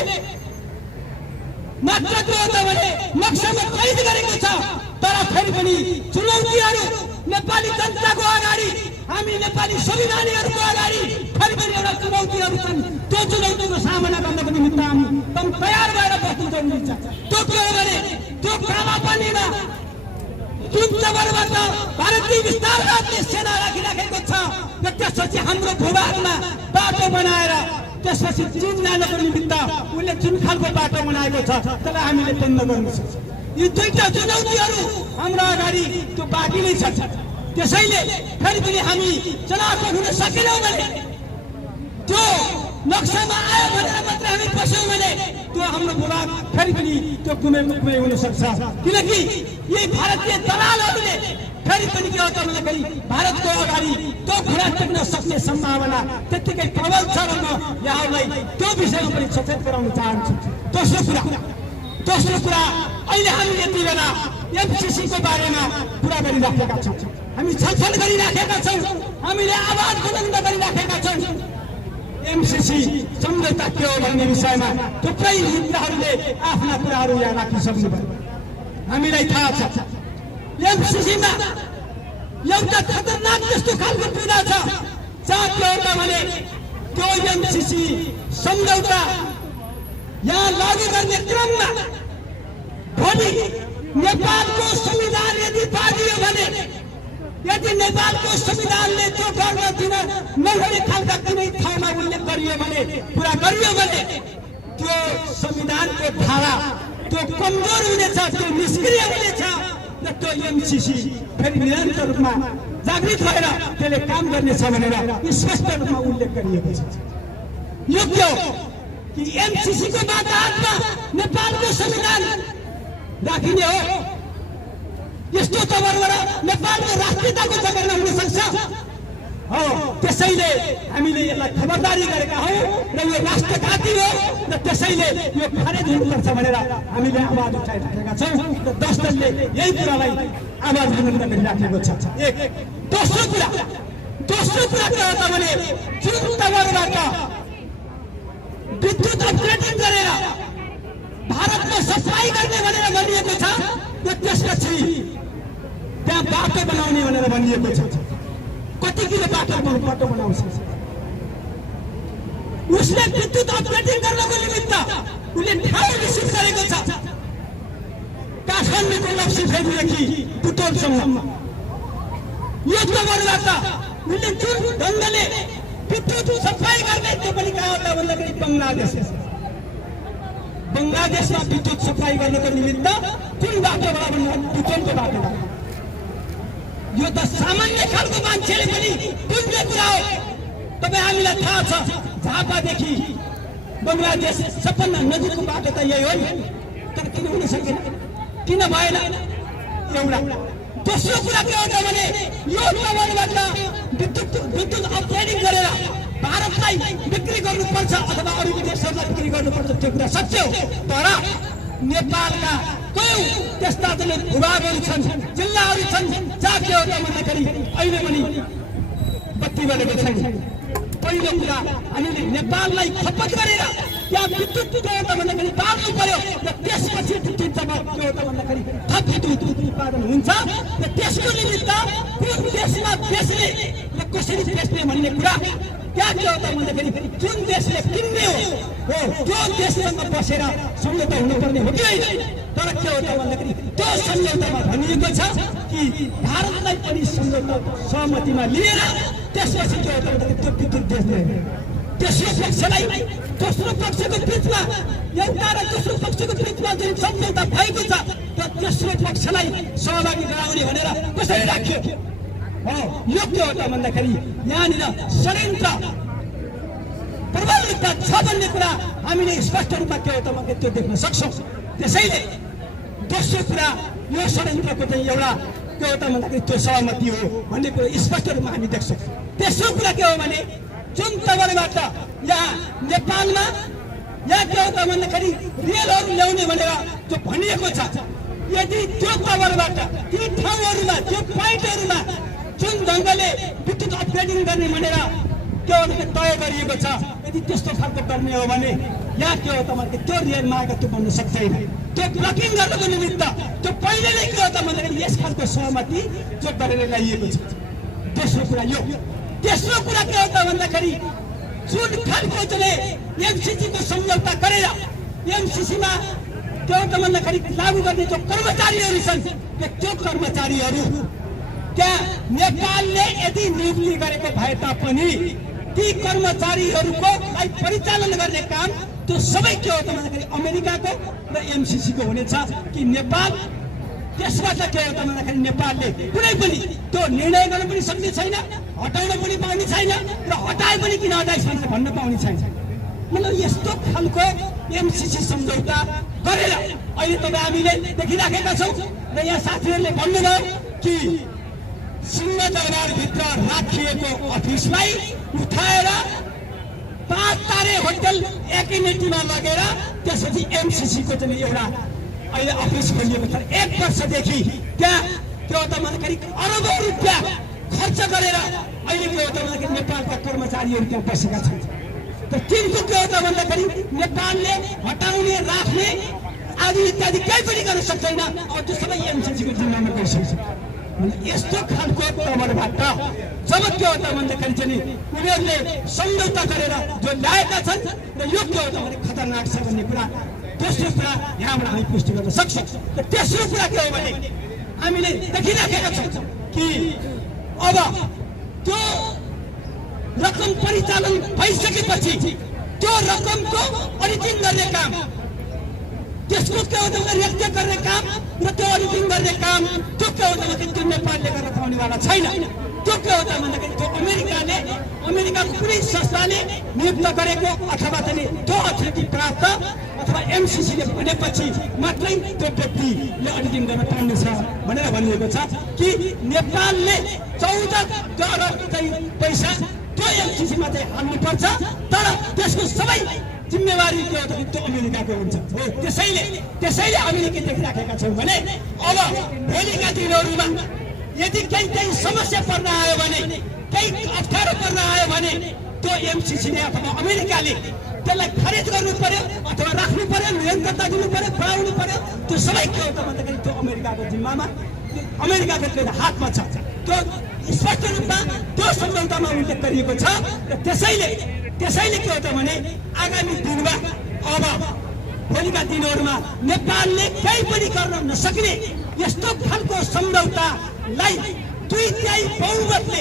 मात्र के हो त भने नक्सामा कैद गरेको छ। तर फेरि पनि चुनौतीहरू नेपाली जनताको अगाडि, हामी नेपाली संविधानीहरूको अगाडि फेरि पनि एउटा चुनौतीहरू छन्। त्यो चुनौतीको सामना गर्नको निमित्त हामी एकदम तयार भएर बस्नु जरुरी छ। त्यो के हो भने त्यो कालापानीमा जुन जबरबाट भारतीय विस्तार राज्य सेना राखिराखेको छ र त्यसपछि हाम्रो भूभागमा बाटो बनाएर त्यसपछि चीन जानको निमित्त उसले जुन खालको बाटो बनाएको छ त्यसलाई हामीले बन्द गर्न सक्छौँ। यी दुईटा चुनौतीहरू हाम्रो अगाडि त्यो बाँकी नै छ। त्यसैले फेरि पनि हामी चलाखो हुन सकेनौँ भने त्यो नक्सामा आयो भनेर मात्र हामी बस्यौँ भने त्यो हाम्रो भूभाग फेरि पनि त्यो गुमे हुन सक्छ। किनकि यही भारतीय दलालहरूले फेरि पनि के हो त भन्दाखेरि भारतको अगाडि त्यो घुँडा टेक्न सक्ने सम्भावना त्यत्तिकै प्रबल छ र म यहाँलाई त्यो विषयमा पनि सचेत गराउन चाहन्छु। दोस्रो कुरा अहिले हामी यति बेला एमसीसीको बारेमा कुरा गरिराखेका छौँ, हामी छलफल गरिराखेका छौँ, हामीले आवाज बुलन्द गरिराखेका छौँ। एमसीसी सम्झौता के हो भन्ने विषयमा थुप्रै मित्रहरूले आफ्ना कुराहरू यहाँ राखिसक्नुभयो। हामीलाई थाहा छ एमसीसीमा एउटा खतरनाक त्यस्तो खालको कुरा छ जहाँ के हो त भने त्यो एमसीसी सम्झौता यहाँ लागू गर्ने क्रममा भोलि नेपालको संविधान यदि पारियो भने, यदि नेपालको संविधानले त्यो गर्न दिन नहुने खालका कुनै ठाउँमा उल्लेख गरियो भने, कुरा गरियो भने त्यो संविधानको धारा त्यो कमजोर हुनेछ, त्यो निष्क्रिय हुनेछ र त्यो एमसीसी फेरि निरन्तर रूपमा जागृत भएर त्यसले काम गर्नेछ भनेर स्पष्ट रूपमा उल्लेख गरिएको छ। यो के हो कि एमसीसीको वातावरणमा नेपालको संविधान राखिने हो? यस्तो तवरबाट नेपालको राष्ट्रियताको जगेर्ना हुन सक्छ? हो, त्यसैले हामीले यसलाई खबरदारी गरेका हौँ र यो राष्ट्रघाती हो र त्यसैले यो खारेज हुनुपर्छ भनेर हामीले आवाज उठाइराखेका छौँ र 10 दलले यही कुरालाई आवाज बुलन्द गरिराखेको छ। एक दोस्रो कुरा के हो त भने जुन तवरबाट विद्युत अपग्रेडिङ गरेर भारतमा सफाई गर्ने भनेर भनिएको छ र त्यसपछि त्यहाँ बाटो बनाउने भनेर भनिएको छ। कति किलो बाटो बनाउँछ? उसले विद्युत अपग्रेडिङ गर्नको निमित्त उसले ठाउँ निश्चित गरेको छ काठमाडौँको लप्सीफेदीदेखि बुटोलसम्म। यो तवरबाट उसले जुन ढङ्गले विद्युत सफाई गर्ने त्यो पनि कहाँ होला भन्दाखेरि बङ्गलादेशमा विद्युत सफाई गर्नको निमित्त कुन बाटोबाट बुटोलको बाटोबाट। यो त सामान्य खालको मान्छेले पनि बुझ्ने कुरा हो। तपाईँ हामीलाई थाहा छ झापादेखि बङ्गलादेश सबभन्दा नजिकको बाटो त यही हो नि, तर किन हुन सकेन, किन भएन? एउटा दोस्रो कुरा के हो त भने यो तवरबाट विद्युत अपग्रेडिङ गरेर भारतलाई बिक्री गर्नुपर्छ अथवा अरू देशहरूलाई बिक्री गर्नुपर्छ, त्यो कुरा सत्य हो। तर नेपालका कयौं त्यस्ता भूभागहरू छन्, जिल्लाहरू छन् जहाँ के हो त भन्दाखेरि अहिले पनि बत्ती बलेको छैन। पहिलो कुरा हामीले नेपाललाई खपत गरेर त्यहाँ विद्युत के हो त भन्दाखेरि बाल्नु पर्यो र त्यसपछि विद्युत जब के हो त भन्दाखेरि थप विद्युत उत्पादन हुन्छ र त्यसको निमित्त कुन देशमा बेच्ने र कसरी बेच्ने भन्ने कुरा त्यहाँ के हो त भन्दाखेरि जुन देशले किन्ने हो त्यो देशसँग बसेर सम्झौता हुनुपर्ने हो कि होइन? तर के हो त भन्दाखेरि त्यो सम्झौतामा भनिएको छ कि भारतलाई पनि सम्झौता सहमतिमा लिएर त्यसपछि के हो त भन्दाखेरि त्यो विद्युत बेच्ने। तेस्रो पक्षलाई दोस्रो पक्षको बिचमा एउटा र दोस्रो पक्षको बिचमा जुन सम्झौता भएको छ त्यो तेस्रो पक्षलाई सहभागी गराउने भनेर कसरी राख्यो? यो के हो त भन्दाखेरि यहाँनिर षड्यन्त्र प्रबलता छ भन्ने कुरा हामीले स्पष्ट रूपमा के हो त म त्यो देख्न सक्छौँ। त्यसैले दोस्रो कुरा यो षड्यन्त्रको चाहिँ एउटा के हो त भन्दाखेरि त्यो सहमति हो भन्ने कुरो स्पष्ट रूपमा हामी देख्छौँ। तेस्रो कुरा के हो भने जुन तवरबाट यहाँ नेपालमा यहाँ के हो त भन्दाखेरि रेलहरू ल्याउने भनेर जो भनिएको छ, यदि त्यो तवरबाट ती ठाउँहरूमा त्यो पोइन्टहरूमा जुन ढङ्गले विद्युत अपग्रेडिङ गर्ने भनेर के हो भने तय गरिएको छ, यदि त्यस्तो खालको गर्ने हो भने यहाँ के हो त भन्दाखेरि त्यो रेल मार्ग त्यो बन्न सक्दैन। त्यो ब्लकिङ गर्नको निमित्त त्यो पहिले नै के हो त भन्दाखेरि यस खालको सहमति जो गरेर ल्याइएको छ। तेस्रो कुरा यो। तेस्रो कुरा के हो त भन्दाखेरि जुन खालको चाहिँ एमसिसीको सम्झौता गरेर एमसिसीमा के हो त भन्दाखेरि लागू गर्ने जो कर्मचारीहरू छन्, त्यो कर्मचारीहरू त्यहाँ नेपालले यदि नियुक्ति गरेको भए तापनि ती कर्मचारीहरूको परिचालन गर्ने काम त्यो सबै के हो त भन्दाखेरि अमेरिकाको र एमसिसीको हुनेछ कि नेपाल त्यसबाट के हो त भन्दाखेरि नेपालले कुनै पनि त्यो निर्णय गर्न पनि सक्ने छैन, हटाउन पनि पाउने छैन र हटाए पनि किन हटाइस भनेर भन्न पाउने छैन। मतलब यस्तो खालको एमसिसी सम्झौता गरेर अहिले तपाईँ हामीले देखिराखेका छौँ र यहाँ साथीहरूले भन्नुभयो कि सिंहदरबारभित्र राखिएको अफिसलाई उठाएर 5 तारे होटल एकिनेटीमा लगेर त्यसपछि एमसिसीको चाहिँ एउटा अहिले अफिस खोलिएको छ। 1 वर्षदेखि त्यहाँ के हो त भन्दाखेरि अरबौं रुपियाँ खर्च गरेर अहिले के हो त भन्दाखेरि नेपालका कर्मचारीहरू त्यहाँ बसेका छन्। त तिनको के हो त भन्दाखेरि नेपालले हटाउने राख्ने आदि इत्यादि केही पनि गर्न सक्दैन। अब त्यो सबै एमसिसीको जिम्मामा गइसक्छ। यस्तो खालको तवरबाट जब के हो त भन्दाखेरि चाहिँ उनीहरूले सम्झौता गरेर जो ल्याएका छन् र यो के हो त भने खतरनाक छ भन्ने कुरा दोस्रो कुरा यहाँबाट हामी पुष्टि गर्न सक्छौँ। र तेस्रो कुरा के हो भने हामीले देखिराखेका छौँ कि अब त्यो रकम परिचालन भइसकेपछि त्यो रकमको अडिटिङ गर्ने काम, त्यसको के हो त रेक्टे गर्ने काम र त्यो अडिटिङ गर्ने काम त्यो के हो त भन्दाखेरि त्यो नेपालले गर्न पाउनेवाला छैन। त्यो के हो त भन्दाखेरि त्यो अमेरिकाको कुनै संस्थाले नियुक्त गरेको अथवा चाहिँ त्यो अथोरिटी प्राप्त अथवा एमसिसीले भनेपछि मात्रै त्यो व्यक्तिले अडिटिङ गर्न पाउनेछ भनेर भनिएको छ कि नेपालले 14 करोड चाहिँ पैसा त्यो एमसिसीमा चाहिँ हाल्नुपर्छ, तर त्यसको सबै जिम्मेवारी के हो त त्यो अमेरिकाको हुन्छ। त्यसैले हामीले के देखिराखेका छौँ भने अब भोलिका दिनहरूमा यदि केही समस्या पर्न आयो भने, केही अप्ठ्यारो पर्न आयो भने त्यो एमसिसीले अथवा अमेरिकाले त्यसलाई खारेज गर्नु पर्यो अथवा राख्नु पर्यो, निरन्तरता दिनु पर्यो, बढाउनु पर्यो। त्यो सबै के हो त भन्दाखेरि त्यो अमेरिकाको जिम्मामा, अमेरिकाको हातमा छ। त्यो स्पष्ट रूपमा त्यो सम्झौतामा उल्लेख गरिएको छ। र त्यसैले के हो त भने आगामी दिनमा अब भोलिका दिनहरूमा नेपालले केही पनि गर्न नसक्ने यस्तो खालको सम्झौतालाई 2/3 बहुमतले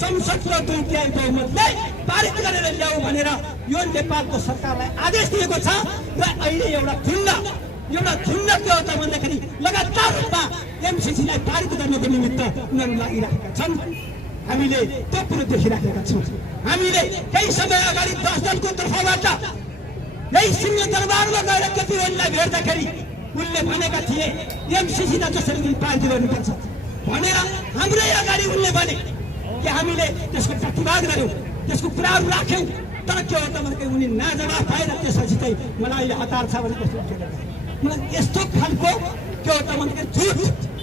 संसदको 2/3 बहुमतले पारित गरेर ल्याऊ भनेर यो नेपालको सरकारलाई आदेश दिएको छ। र अहिले एउटा झुन्ड के हो त भन्दाखेरि लगातार रूपमा एमसिसीलाई पारित गर्नको निमित्त उनीहरू लागिरहेका छन्। हामीले त्यो कुरो देखिराखेका छौँ। हामीले केही समय अगाडि 10 दलको तर्फबाट यही सिंहदरबारमा गएर केपी ओलीलाई भेट्दाखेरि उनले भनेका थिए एमसिसीलाई जसरी पनि पारित गर्नुपर्छ भनेर हाम्रै अगाडि उनले भने कि हामीले त्यसको प्रतिवाद गर्यौँ, त्यसको कुराहरू राख्यौँ। तर के हो त भन्दाखेरि उनी नाजवाफ भएर त्यसपछि चाहिँ मलाई अहिले हतार छ भने कस्तो मलाई यस्तो खालको के हो त भन्दाखेरि झुट,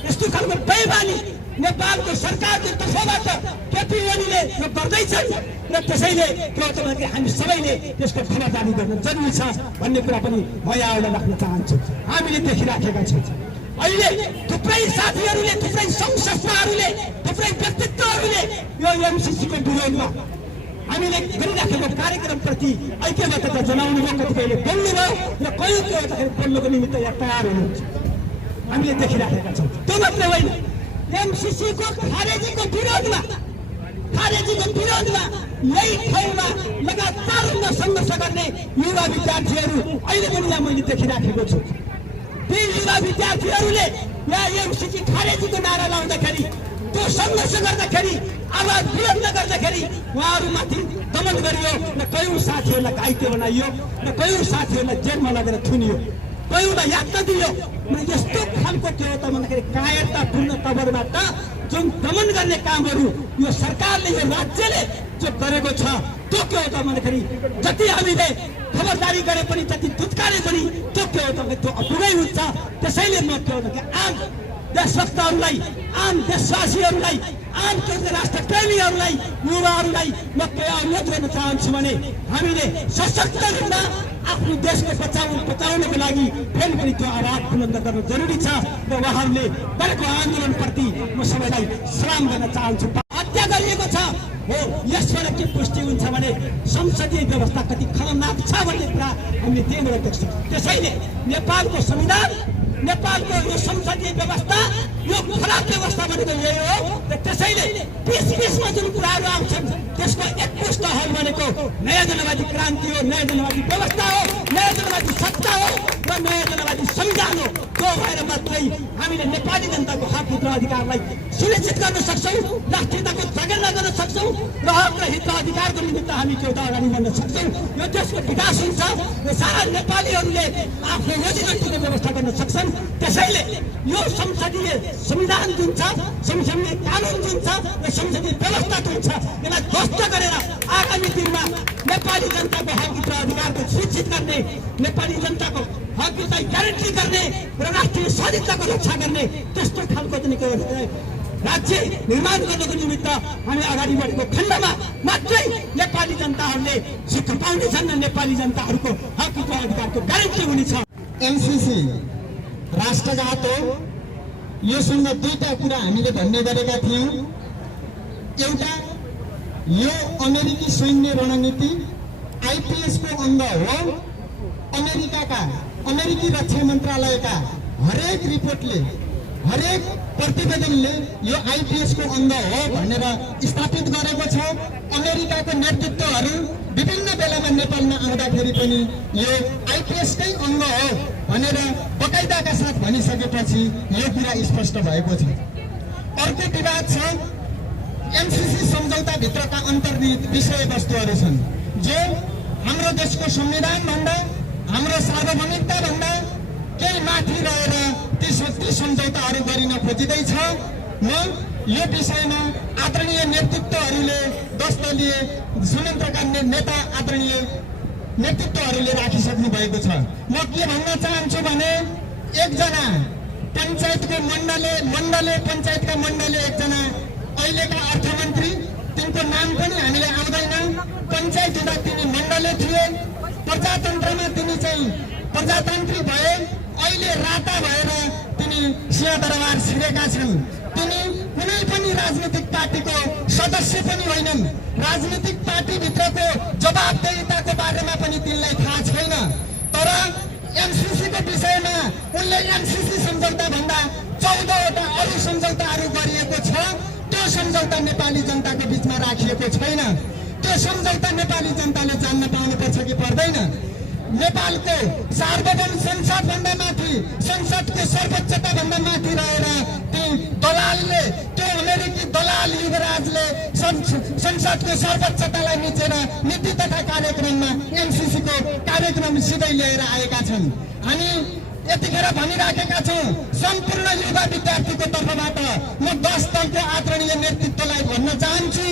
यस्तो खालको बेइमानी नेपालको सरकारको तर्फबाट केपी ओलीले यो गर्दैछन्। र त्यसैले के हो त भन्दाखेरि हामी सबैले त्यसको खबरदारी गर्न जरुरी छ भन्ने कुरा पनि म यहाँबाट राख्न चाहन्छु। हामीले देखिराखेका छौँ अहिले थुप्रै साथीहरूले, थुप्रै सङ्घ संस्थाहरूले, थुप्रै व्यक्तित्वहरूले यो एमसिसीको विरोधमा हामीले गरिराखेको कार्यक्रमप्रति ऐक्यबद्धता जनाउनु भयो। कतिपयले बोल्नुभयो र कयौँ के भन्दाखेरि बोल्नको निमित्त यहाँ तयार हुनुहुन्छ। हामीले देखिराखेका छौँ। त्यो मात्रै होइन, एमसिसीको खारेजीको विरोधमा यही ठाउँमा लगातार सङ्घर्ष गर्ने युवा विद्यार्थीहरू अहिले पनि यहाँ मैले देखिराखेको छु। ती युवा विद्यार्थीहरूले यहाँ एमसिसी खारेजीको नारा लाउँदाखेरि त्यो सङ्घर्ष गर्दाखेरि आवाज बुलन्द गर्दाखेरि उहाँहरूमाथि दमन गरियो र कयौँ साथीहरूलाई घाइते बनाइयो र कयौँ साथीहरूलाई जेलमा लगेर थुनियो, कयौँलाई यातना दियो। यस्तो खालको के हो त भन्दाखेरि कायरतापूर्ण तवरबाट जुन दमन गर्ने कामहरू यो सरकारले यो राज्यले जो गरेको छ त्यो के हो त भन्दाखेरि जति हामीले खबरदारी गरे पनि जति दुत्कारे पनि त्यो के हो त त्यो अपुरै हुन्छ। त्यसैले म के हो त आम देशभक्तहरूलाई, आम देशवासीहरूलाई, आम राष्ट्रप्रेमीहरूलाई, युवाहरूलाई म के अनुरोध गर्न चाहन्छु भने हामीले सशक्त रूपमा आफ्नो देशको बचाउनको लागि फेरि पनि त्यो आवाज बुलन्द गर्न जरुरी छ र उहाँहरूले गरेको आन्दोलनप्रति म सबैलाई सलाम गर्न चाहन्छु। हत्या गरिएको छ हो, यसबाट के पुष्टि हुन्छ भने संसदीय व्यवस्था कति खतरनाक छ भन्ने कुरा हामीले त्यहीँबाट देख्छौँ। त्यसैले नेपालको संविधान, नेपालको यो संसदीय व्यवस्था यो खराब व्यवस्था भनेको यही हो। त्यसैले बिचमा जुन कुराहरू आउँछन् त्यसको एकमुष्ट हल भनेको नयाँ जनवादी क्रान्ति हो, नयाँ जनवादी व्यवस्था हो, नयाँ जनवादी सत्ता हो र नयाँ जनवादी संविधान हो। त्यो भएर मात्रै हामीले नेपाली जनताको हक हित र अधिकारलाई सुनिश्चित गर्न सक्छौँ, राष्ट्रियताको जगेर्ना गर्न सक्छौँ र हक र हित र अधिकारको निमित्त हामी त्यो अगाडि बढ्न सक्छौँ। यो देशको विकास हुन्छ र सारा नेपालीहरूले आफ्नो रोजीरोटीको व्यवस्था गर्न सक्छन्। त्यसैले यो संसदीय संविधान जुन छ, संसदीय कानुन जुन छ र संसदीय व्यवस्था जुन छ यसलाई ध्वस्त गरेर आगामी दिनमा नेपाली जनताको हक हित र अधिकारको सुनिश्चित गर्ने, नेपाली जनताको हक हितलाई ग्यारेन्टी गर्ने र राष्ट्रिय स्वाधीनताको रक्षा गर्ने त्यस्तो खालको राज्य निर्माण गर्नको निमित्त हामी अगाडि बढेको खण्डमा मात्रै नेपाली जनताहरूले सुख पाउनेछन् र नेपाली जनताहरूको हक हित र अधिकारको ग्यारेन्टी हुनेछ। एमसीसी राष्ट्रघात हो, योसँग दुईटा कुरा हामीले भन्ने गरेका थियौँ। एउटा, यो अमेरिकी सैन्य रणनीति आइपीएसको अङ्ग हो। अमेरिकी रक्षा मन्त्रालयका हरेक रिपोर्टले, हरेक प्रतिवेदनले यो आइपीएसको अङ्ग हो भनेर स्थापित गरेको छ। अमेरिकाको नेतृत्वहरू विभिन्न बेलामा नेपालमा आउँदाखेरि पनि यो आइपीएसकै अङ्ग हो भनेर बकाइदाका साथ भनिसकेपछि यो कुरा स्पष्ट भएको छ। अर्को विवाद छ, एमसीसी सम्झौताभित्रका अन्तर्निहित विषयवस्तुहरू छन् जो हाम्रो देशको संविधान भन्दा, हाम्रो सार्वभौमिकता भन्दा केही माथि रहेर ती सम्झौताहरू गरिन खोजिँदैछ। म यो विषयमा आदरणीय नेतृत्वहरूले, 10 दलीय संयन्त्रका नेता आदरणीय नेतृत्वहरूले राखिसक्नु भएको छ। म के भन्न चाहन्छु भने एकजना पञ्चायतको मण्डले पञ्चायतका मण्डले एकजना अहिलेका अर्थमन्त्री, तिनको नाम पनि हामीले आउँदैन, पञ्चायत हुँदा तिनी मण्डले थिए, प्रजातन्त्रमा तिनी चाहिँ प्रजातान्त्रिक भए, अहिले राता भएर तिनी सिंहदरबार छिरेका छन्। तिनी कुनै पनि राजनीतिक पार्टीको सदस्य पनि होइनन्। राजनीतिक पार्टीभित्रको जवाबदेहिताको बारेमा पनि तिनलाई थाहा छैन। तर एमसीसीको विषयमा उनले एमसीसी सम्झौता भन्दा 14वटा अरू सम्झौताहरू गरिएको छ। त्यो सम्झौता नेपाली जनताको बीचमा राखिएको छैन। त्यो सम्झौता नेपाली जनताले जान्न पाउनुपर्छ कि पर्दैन? नेपालको सार्वभौम संसदभन्दा माथि, संसदको सर्वोच्चता भन्दा माथि रहेर ती दलालले, त्यो अमेरिकी दलाल युवराजले संसदको सर्वोच्चतालाई मिचेर नीति तथा कार्यक्रममा एमसीसीको कार्यक्रम सिधै लिएर आएका छन्। हामी यतिखेर भनिराखेका छौँ, सम्पूर्ण युवा विद्यार्थीको तर्फबाट म 10 दलको आदरणीय नेतृत्वलाई भन्न चाहन्छु,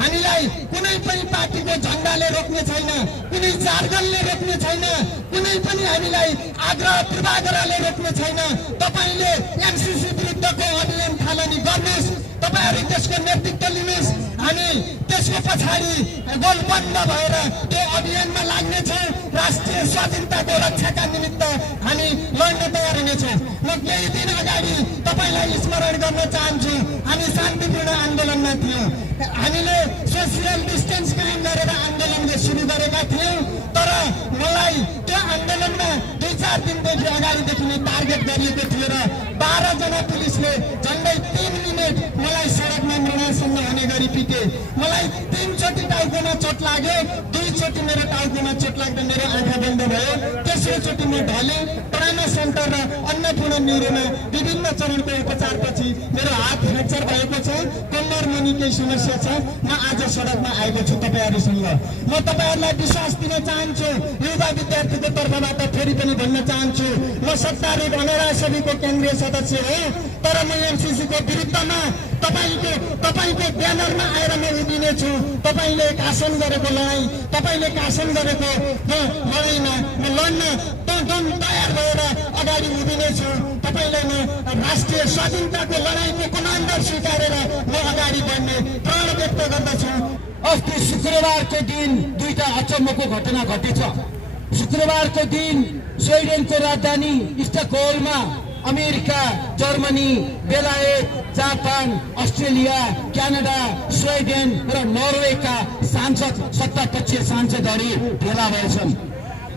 हामीलाई कुनै पनि पार्टीको झण्डाले रोक्ने छैन, कुनै जार्गनले रोक्ने छैन, कुनै पनि हामीलाई आग्रह पूर्वाग्रहले रोक्ने छैन। तपाईँले एमसीसी विरुद्धको अभियान थालनी गर्नुहोस्, तपाईँहरू त्यसको नेतृत्व लिनुहोस्, हामी त्यसको पछाडि गोलबन्द भएर त्यो अभियानमा लाग्नेछौँ। राष्ट्रिय स्वाधीनताको रक्षाका निमित्त हामी लड्न तयार हुनेछौँ। म केही दिन अगाडि तपाईँलाई स्मरण गर्न चाहन्छु, हामी शान्तिपूर्ण आन्दोलनमा थियौँ। हामीले सोसियल डिस्टेन्स कायम गरेर आन्दोलन सुरु गरेका थियौँ। तर मलाई त्यो आन्दोलनमा 2-4 दिनदेखि अगाडिदेखि नै टार्गेट गरिएको थियो र 12 जना पुलिसले झन्डै 3 मिनट मलाई सडकमा मृणासन्न हुने गरी पिटे। मलाई 3 चोटि टाउकोमा चोट लाग्यो, दुईचोटि मेरो टाउकोमा चोट लाग्दा मेरो आँखा बन्द भयो। तेस्रोचोटि म ढले। ट्रमा सेन्टर र अन्नपूर्ण न्युरोमा विभिन्न चरणको उपचारपछि मेरो हात फ्र्याक्चर भएको छ, कम्मर मुनि केही समस्या छ। म आज सडकमा आएको छु तपाईहरुसँग। म तपाईहरुलाई विश्वास दिन चाहन्छु, युवा विद्यार्थीको तर्फबाट फेरि पनि भन्न चाहन्छु, म सत्तारूढ अनरा समितिको केन्द्रीय सदस्य हो, तर म एमसीसी को विरुद्धमा तपाईको ब्यानरमा आएर म उभिने छु। तपाईले शासन गरेको लडाई, तपाईले शासन गरेको लडाईमा म लड्न तयार भएर अगाडि उभिने छु। तपाईलाई म राष्ट्रिय स्वाधीनताको लडाईको कमान्डर स्वीकारेर म अगाडि बढ्ने प्रण व्यक्त गर्दछु। अस्ति शुक्रबारको दिन दुईटा अचम्मको घटना घटेछ। शुक्रबारको दिन स्विडेनको राजधानी स्टकहोल्ममा अमेरिका, जर्मनी, बेलायत, जापान, अस्ट्रेलिया, क्यानाडा, स्विडेन र नर्वेका सांसद, सत्तापक्षीय सांसदहरू भेला भएछन्।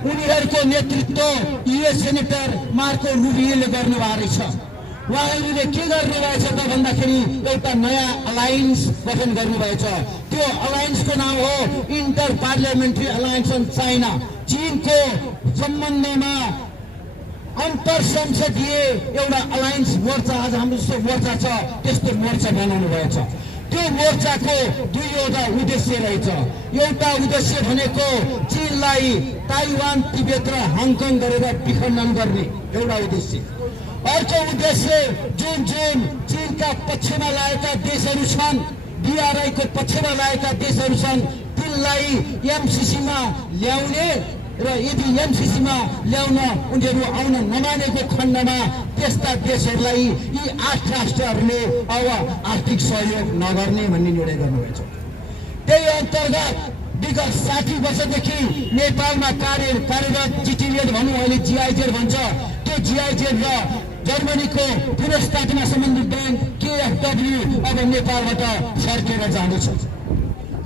उनीहरूको नेतृत्व युएस सेनेटर मार्को रुबियोले गर्नुभएको रहेछ। उहाँहरूले के गर्नुभएछ त भन्दाखेरि एउटा नयाँ अलायन्स गठन गर्नुभएछ। त्यो अलायन्सको नाम हो inter parliamentary alliance on China. चीनको सम्बन्धमा अन्तर संसदीय एउटा अलायन्स मोर्चा, आज हाम्रो जस्तो मोर्चा छ त्यस्तो मोर्चा बनाउनु भएछ। त्यो मोर्चाको दुईवटा उद्देश्य रहेछ। एउटा उद्देश्य भनेको चीनलाई ताइवान, तिब्बत र हङकङ गरेर विखण्डन गर्ने एउटा उद्देश्य। अर्को उद्देश्य जुन चीनका पक्षमा लागेका देशहरू छन्, बीआरआईको पक्षमा लागेका देशहरू छन्, तिनलाई एमसीसीमा ल्याउने र यदि एमसीसीमा ल्याउन उनीहरू आउन नमानेको खण्डमा त्यस्ता देशहरूलाई यी 8 राष्ट्रहरूले अब आर्थिक सहयोग नगर्ने भन्ने निर्णय गर्नुभएछ। त्यही अन्तर्गत विगत 60 वर्षदेखि नेपालमा कार्यरत जिटिएड भनौँ, अहिले जीआइजेड भन्छ, त्यो जीआइजेड र जर्मनीको पुरस्कारमा सम्बन्धित ब्याङ्क केएफडब्ल्यू अब नेपालबाट फर्केर जाँदैछ।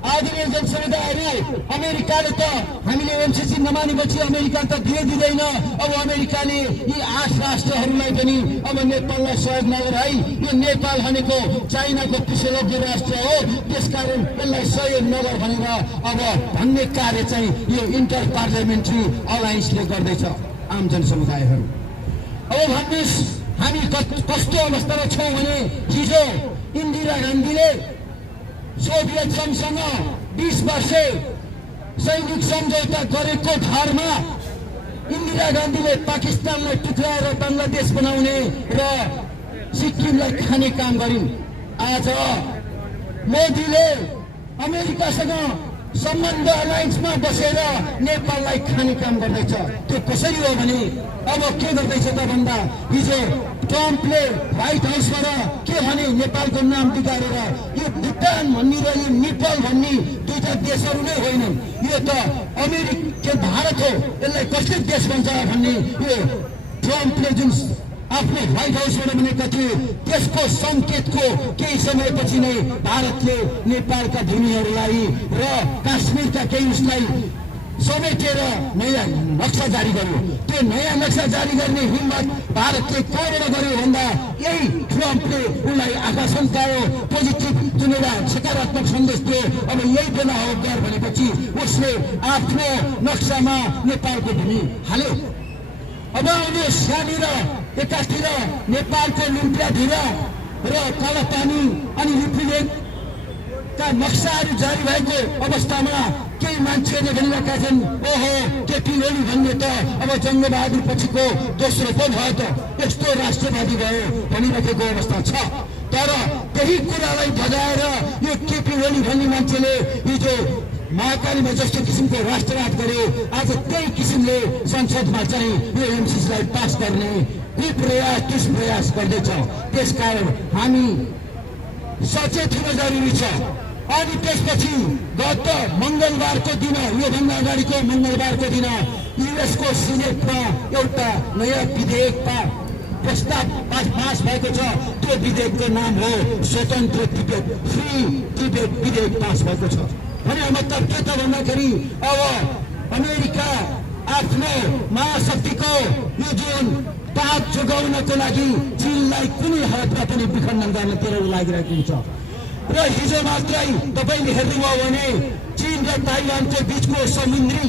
आदरणीय जनसमुदायहरू, अमेरिकाले त हामीले एमसीसी नमानेपछि अमेरिका त दिँदैन। अब अमेरिकाले यी 8 राष्ट्रहरूलाई पनि अब नेपाललाई सहयोग नगराई, यो नेपाल भनेको चाइनाको पिछलग्गो राष्ट्र हो, त्यसकारण यसलाई सहयोग नगर भनेर अब भन्ने कार्य चाहिँ यो इन्टर पार्लियामेन्ट्री अलायन्सले गर्दैछ। आम जनसमुदायहरू, अब भन्नुहोस् हामी कस्तो अवस्थामा छौँ भने हिजो इन्दिरा गान्धीले सोभियत संघसँग 20 वर्ष सैनिक सम्झौता गरेको धारमा इन्दिरा गान्धीले पाकिस्तानलाई टुक्राएर बङ्गलादेश बनाउने र सिक्किमलाई खाने काम गरिन्। आज मोदीले अमेरिकासँग सम्बन्ध अलायन्समा बसेर नेपाललाई खाने काम गर्दैछ। त्यो कसरी हो भने अब के गर्दैछ त भन्दा हिजो ट्रम्पले व्हाइट हाउसबाट के भने नेपालको नाम बिगारेर यो भुटान भन्ने र यो नेपाल भन्ने दुईटा देशहरू नै होइनन्, यो त अमेरिका भारत हो, यसलाई कसले देश भन्छ भन्ने यो ट्रम्पले जुन आफ्नो व्हाइट हाउसबाट भनेका थिए त्यसको सङ्केतको केही समयपछि नै भारतले नेपालका भूमिहरूलाई र काश्मीरका केही उसलाई समेटेर नयाँ नक्सा जारी गर्यो। त्यो नयाँ नक्सा जारी गर्ने हिम्मत भारतले कहाँबाट गर्यो भन्दा यही ट्रम्पले उनलाई आश्वासन पायो, पोजिटिभ जुन एउटा सकारात्मक सन्देश दियो। अब यही बेला हो गएर भनेपछि उसले आफ्नो नक्सामा नेपालको भूमि हाल्यो। अब आउनुहोस्, यहाँनिर एकातिर नेपालको लुम्पियाधिरा र कालापानी अनि लिपुलेखका नक्साहरू जारी भएको अवस्थामा केही मान्छेले भनिरहेका छन्, ओहो केपी ओली भन्ने त अब जङ्गबहादुर पछिको दोस्रो पो भयो त, यस्तो राष्ट्रवादी भयो भनिरहेको अवस्था छ। तर त्यही कुरालाई भगाएर यो केपी ओली भन्ने मान्छेले हिजो महाकालीमा जस्तो किसिमको राष्ट्रवाद गर्यो, आज त्यही किसिमले संसदमा चाहिँ यो एमसीसीलाई पास गर्ने दुष्प्रयास गर्दैछ। त्यसकारण हामी सचेत हुन जरुरी छ। अनि त्यसपछि गत मङ्गलबारको दिन, योभन्दा अगाडिको मङ्गलबारको दिन युएसको सिनेटमा एउटा नयाँ विधेयक प्रस्ताव पास भएको छ। त्यो विधेयकको नाम हो स्वतन्त्र तिब्बत, फ्री तिब्बत विधेयक पास भएको छ। भने मतलब के त भन्दाखेरि अब अमेरिका आफ्नो महाशक्तिको यो जुन ताप जोगाउनको लागि चीनलाई कुनै हालतमा पनि विखण्डन गर्न तेरो लागिरहेको छ। र हिजो मात्रै तपाईँले हेर्नुभयो भने चीन र ताइवानको बिचको समुद्री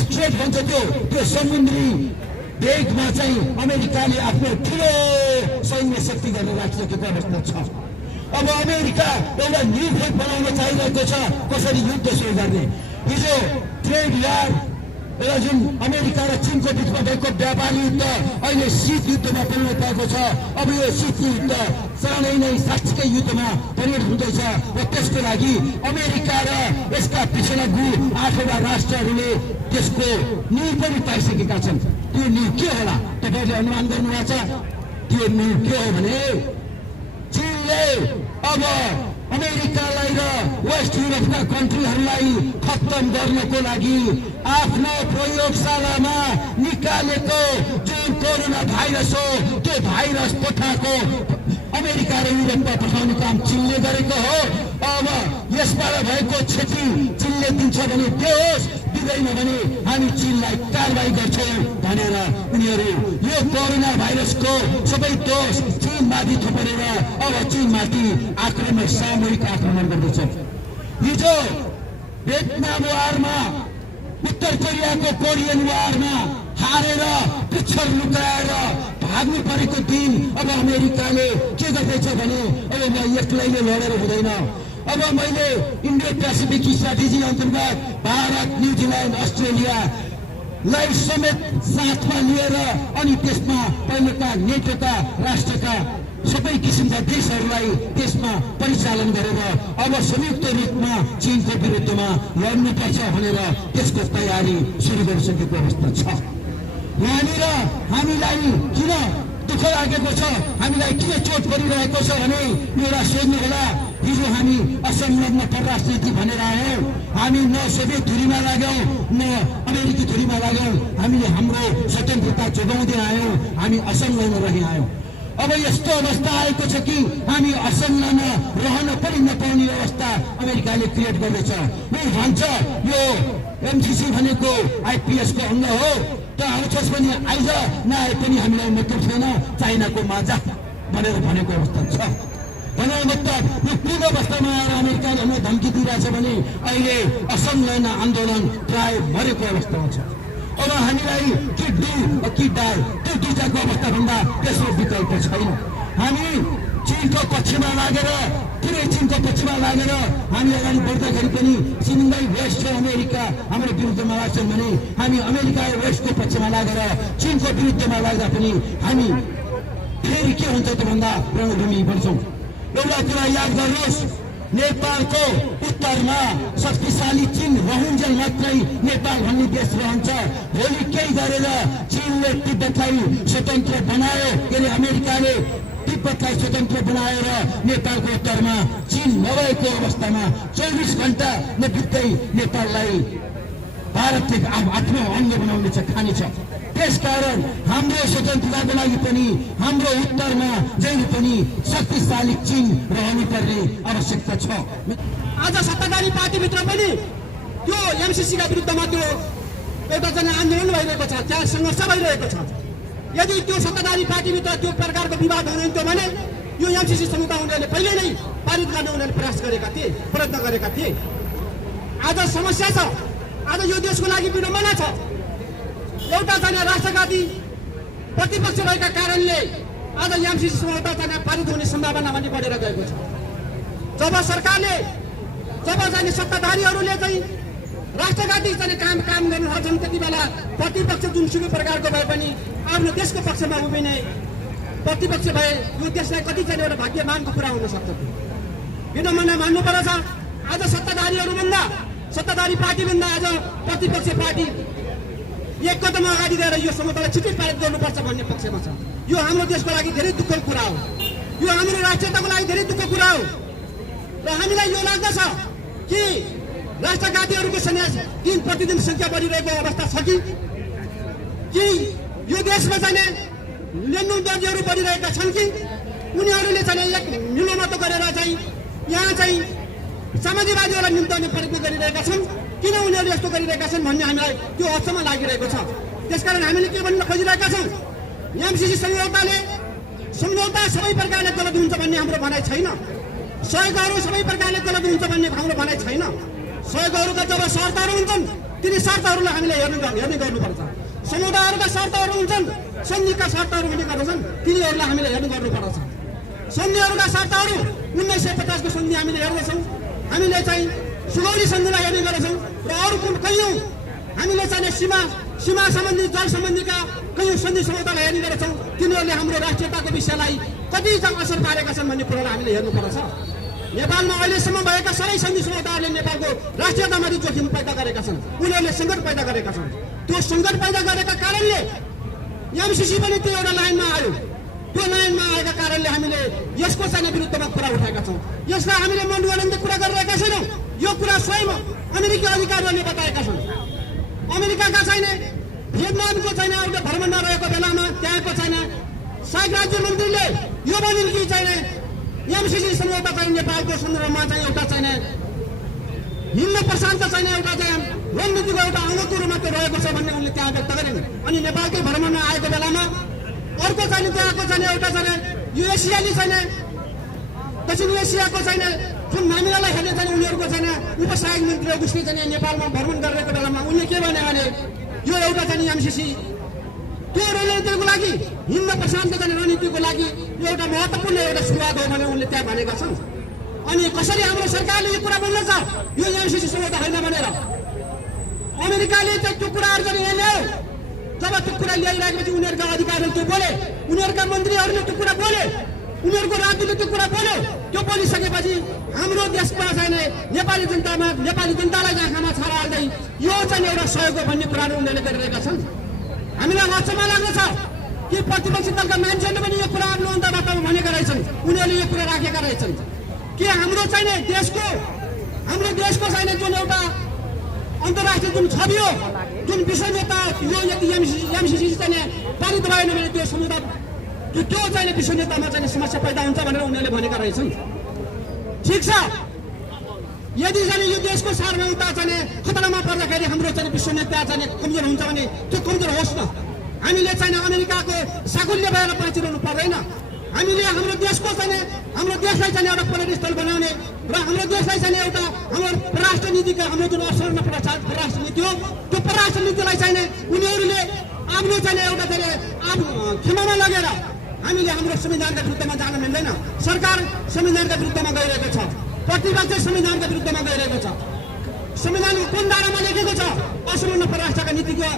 स्ट्रेट भन्छ त्यो समुद्री भेगमा चाहिँ अमेरिकाले आफ्नो ठुलो सैन्य शक्ति गरेर राखिसकेको अवस्था छ। अब अमेरिका एउटा न्यू फ्लेग बनाउन चाहिरहेको छ, कसरी युद्ध सुरु गर्ने। हिजो ट्रेड वार एउटा जुन अमेरिका र चीनको बिचमा भएको व्यापारी युद्ध अहिले शीत युद्धमा परिणत भएको छ। अब यो शीत युद्ध चाँडै नै साँच्चीकै युद्धमा परिणत हुँदैछ र त्यसको लागि अमेरिका र यसका पिछला 8वटा राष्ट्रहरूले त्यसको नीव पनि पाइसकेका छन्। त्यो नीव के होला तपाईँहरूले अनुमान गर्नुभएको छ? त्यो नीव के हो भने चीनले अब अमेरिकालाई र वेस्ट युरोपका कन्ट्रीहरूलाई खत्तम गर्नको लागि आफ्नो प्रयोगशालामा निकालेको जुन कोरोना भाइरस हो त्यो भाइरस पठाएको अमेरिका र युरोपमा पठाउने काम चीनले गरेको हो। अब यसबाट भएको क्षति चीनले दिन्छ भने दियोस्, दिँदैन भने हामी चीनलाई कारबाही गर्छौँ भनेर उनीहरू यो कोरोना भाइरसको सबै दोष चीनमाथि थोपरेर अब चीनमाथि आक्रमण सामूहिक आक्रमण गर्दैछ। हिजो भियतनाम वारमा उत्तर कोरियाको कोरियन वारमा हारेर पिछड लुकाएर भाग्नु परेको दिन अब अमेरिकाले के गर्दैछ भने अब म एक्लैले लडेर हुँदैन, अब मैले इन्डो पेसिफिक स्ट्राटेजी अन्तर्गत भारत, न्युजिल्यान्ड, अस्ट्रेलियालाई समेत साथमा लिएर अनि त्यसमा पहिलेका नेटोका राष्ट्रका सबै किसिमका देशहरूलाई त्यसमा परिचालन गरेर अब संयुक्त रूपमा चीनको विरुद्धमा लड्नुपर्छ भनेर त्यसको तयारी सुरु गरिसकेको अवस्था छ। यहाँनिर हामीलाई किन दुःख लागेको छ, हामीलाई किन चोट परिरहेको छ भने एउटा सोध्नु होला। हिजो हामी असंलग्न परराष्ट्र नीति भनेर आयौँ, हामी न सोभियत धुरीमा लाग्यौँ न अमेरिकी धुरीमा लाग्यौँ, हामीले हाम्रो स्वतन्त्रता जोगाउँदै आयौँ, हामी असंलग्न रहि आयौँ। अब यस्तो अवस्था आएको छ कि हामी असंलग्न रहन पनि नपाउने अवस्था अमेरिकाले क्रिएट गर्दैछ। ऊ भन्छ यो एमसीसी भनेको आइपीएस को अंग हो, त आउँछस् पनि आइज, नआए पनि हामीलाई मतलब छैन, चाइनाको माजा भनेर भनेको अवस्था छ। भनेर मतलब यो कुन अवस्थामा आएर अमेरिकाले हामीलाई धम्की दिइरहेछ भने अहिले असंलग्न आन्दोलन प्राय मरेको अवस्थामा छ। अब हामीलाई कि डु कि डाई त्यो दुईटाको अवस्था भन्दा तेस्रो विकल्प छैन। हामी चीनको पक्षमा लागेर पुरै चीनको पक्षमा लागेर हामी अगाडि बढ्दाखेरि पनि चीनलाई वेस्ट र अमेरिका हाम्रो विरुद्धमा लाग्छन् भने हामी अमेरिका र वेस्टको पक्षमा लागेर चीनको विरुद्धमा लाग्दा पनि हामी फेरि के हुन्छ त भन्दा रणभूमि बन्छौँ। एउटा कुरा याद गर्नुहोस्, नेपालको उत्तरमा शक्तिशाली चीन रहन्जेल मात्रै नेपाल भन्ने देश रहन्छ। भोलि केही गरेर चीनले तिब्बतलाई स्वतन्त्र बनायो, के अरे अमेरिकाले तिब्बतलाई स्वतन्त्र बनाएर नेपालको उत्तरमा चीन नभएको अवस्थामा 24 घण्टा नबित्दै नेपाललाई भारतले आफ्नो अंग बनाउनेछ, खानेछ। त्यसकारण हाम्रो स्वतन्त्रताको लागि पनि हाम्रो उत्तरमा जहिले पनि शक्तिशाली चीन रहनुपर्ने आवश्यकता छ। आज सत्ताधारी पार्टीभित्र पनि त्यो एमसीसीका विरुद्धमा त्यो एउटा चाहिँ आन्दोलन भइरहेको छ, त्यहाँ सङ्घर्ष भइरहेको छ। यदि त्यो सत्ताधारी पार्टीभित्र त्यो प्रकारको विवाद हुनुहुन्थ्यो भने यो एमसीसी संहिता उनीहरूले पहिले नै पारित गर्न उनीहरूले प्रयत्न गरेका थिए। आज समस्या छ, आज यो देशको लागि विडम्बना छ। एउटा चाहिँ राष्ट्रघाती प्रतिपक्ष रहेका कारणले आज एमसीसी संहिता चाहिँ पारित हुने सम्भावना पनि बढेर गएको छ। जब सरकारले चाहिँ सत्ताधारीहरूले चाहिँ राष्ट्रघाती चाहिँ काम गर्न सक्छन् त्यति बेला प्रतिपक्ष जुनसुकै प्रकारको भए पनि आफ्नो देशको पक्षमा उभिने प्रतिपक्ष भए यो देशलाई कति चाहिँ एउटा भाग्यमानको कुरा हुन सक्छ। विडम्बना मान्नुपर्छ। आज सत्ताधारी पार्टीभन्दा आज प्रतिपक्ष पार्टी एक कदम अगाडि गएर यो समझौतालाई छिटै पारित गर्नुपर्छ भन्ने पक्षमा छ। यो हाम्रो देशको लागि धेरै दुःखको कुरा हो, यो हाम्रो राष्ट्रियताको लागि धेरै दुःखको कुरा हो। र हामीलाई यो लाग्दछ कि राष्ट्रघातीहरूको दिन प्रतिदिन संख्या बढिरहेको अवस्था छ कि यो देशमा चाहिँ लेनदेन दर्जीहरू बढिरहेका छन् कि उनीहरूले चाहिँ एक मिलोमतो गरेर चाहिँ यहाँ चाहिँ समाजवादीहरूलाई निम्ताउने प्रयत्न गरिरहेका छन्। किन उनीहरूले यस्तो गरिरहेका छन् भन्ने हामीलाई त्यो अचम्म लागिरहेको छ। त्यसकारण हामीले के भन्न खोजिरहेका छौँ, एमसीसी सम्झौता सबै प्रकारले गलत हुन्छ भन्ने हाम्रो भनाइ छैन। सहयोगहरू सबै प्रकारले गलत हुन्छ भन्ने हाम्रो भनाइ छैन। सहयोगहरूका जब शर्तहरू हुन्छन् तिनी शर्तहरूलाई हामीले हेर्ने गर्नुपर्छ। समुदायहरूका शर्तहरू हुन्छन्, सन्धिका शर्तहरू हुने गर्दछन्, तिनीहरूलाई हामीले हेर्ने गर्नुपर्छ। सन्धिहरूका शर्तहरू 1950 को सन्धि हामीले हेर्दछौँ, हामीले चाहिँ सुगौली सन्धिलाई हेर्ने गर्दछौँ र अरू कैयौँ हामीले चाहिँ सीमा सम्बन्धी जल सम्बन्धीका कैयौँ सन्धि समझौतालाई हेर्ने गर्दछौँ। तिनीहरूले हाम्रो राष्ट्रियताको विषयलाई कति चाहिँ असर पारेका छन् भन्ने कुरालाई हामीले हेर्नुपर्छ। नेपालमा अहिलेसम्म भएका सबै सन्धि समझौताहरूले नेपालको राष्ट्रियतामाथि जोखिम पैदा गरेका छन्, उनीहरूले सङ्कट पैदा गरेका छन्। त्यो सङ्कट पैदा गरेका कारणले एमसीसी पनि त्यो एउटा लाइनमा आयो। त्यो लाइनमा आएका कारणले हामीले यसको चाहिँ विरुद्धमा कुरा उठाएका छौँ। यसलाई हामीले मनोरञ्जनको कुरा गरिरहेका छैनौँ। यो कुरा स्वयं अमेरिकी अधिकारीहरूले बताएका छन्। अमेरिकाका चाहिने भियतनामको चाहिने एउटा भ्रमणमा रहेको बेलामा त्यहाँको चाहिने साइक राज्य मन्त्रीले यो भनिन् कि चाहिने एमसीसी समझौता चाहिँ नेपालको सन्दर्भमा चाहिँ एउटा चाहिने हिन्द प्रशान्त चाहिने एउटा चाहिँ रणनीतिको एउटा अङ्गको रूपमा त्यो रहेको छ भन्ने उनले त्यहाँ व्यक्त गरिन्। अनि नेपालकै भ्रमणमा आएको बेलामा अर्को चाहिने त्यहाँको चाहिने एउटा चाहिने यो एसियाली चाहिने दक्षिण एसियाको चाहिने जुन मामिलालाई हेर्ने चाहिँ उनीहरूको चाहिने उपसहायक मन्त्री उसले चाहिँ नेपालमा भ्रमण गरिरहेको बेलामा उनले के भने यो एउटा चाहिँ एमसीसी त्यो रणनीतिको लागि हिन्द प्रशान्त चाहिँ रणनीतिको लागि यो एउटा महत्त्वपूर्ण एउटा सुरुवात हो भनेर उनले त्यहाँ भनेका छन्। अनि कसरी हाम्रो सरकारले यो कुरा बोल्दछ यो एमसीसी समझौता होइन भनेर अमेरिकाले चाहिँ त्यो कुराहरू चाहिँ यहाँ ल्यायो। जब त्यो कुरा ल्याइरहेपछि उनीहरूका अधिकारीहरूले त्यो बोले, उनीहरूका मन्त्रीहरूले त्यो कुरा बोले, उनीहरूको राज्यले त्यो कुरा बोल्यो। त्यो बोलिसकेपछि हाम्रो देशमा चाहिँ नेपाली जनतालाई आँखामा छाला हाल्दै यो चाहिँ एउटा सहयोग हो भन्ने कुराहरू उनीहरूले गरिरहेका छन्। हामीलाई अचम्म लाग्दछ कि प्रतिपक्षी दलका मान्छेहरूले पनि यो कुरा आफ्नो अन्तर्वार्तामा भनेका रहेछन्, उनीहरूले यो कुरा राखेका रहेछन् कि हाम्रो चाहिने देशको चाहिने जुन एउटा अन्तर्राष्ट्रिय जुन छवि हो, जुन विश्वनेता यो यदि एमसीसी चाहिँ पारित भएन भने त्यो समुदाय त्यो चाहिने विश्वनेतामा चाहिँ समस्या पैदा हुन्छ भनेर उनीहरूले भनेका रहेछन्। ठिक छ, यदि चाहिँ यो देशको सार्वभौमता चाहिँ खतरामा पर्दाखेरि हाम्रो चाहिँ विश्वनेता चाहिँ कमजोर हुन्छ भने त्यो कमजोर होस् न। हामीले चाहिँ अमेरिकाको साकुल्य भएर बाँचिरहनु पर्दैन। हामीले हाम्रो देशको चाहिँ हाम्रो देशलाई चाहिँ एउटा पर्यटन स्थल बनाउने र हाम्रो देशलाई चाहिँ एउटा हाम्रो परराष्ट्र नीतिका हाम्रो जुन अवसरमा परराष्ट्र नीति हो त्यो परराष्ट्र नीतिलाई चाहिँ उनीहरूले आफ्नो चाहिँ एउटा चाहिँ खेमामा लगेर हामीले हाम्रो संविधानका विरुद्धमा जान मिल्दैन। सरकार संविधानका विरुद्धमा गइरहेको छ, प्रतिपक्ष संविधानका विरुद्धमा गइरहेको छ। संविधानको कुन धारामा लेखेको छ असमान्य परराष्ट्रका नीतिको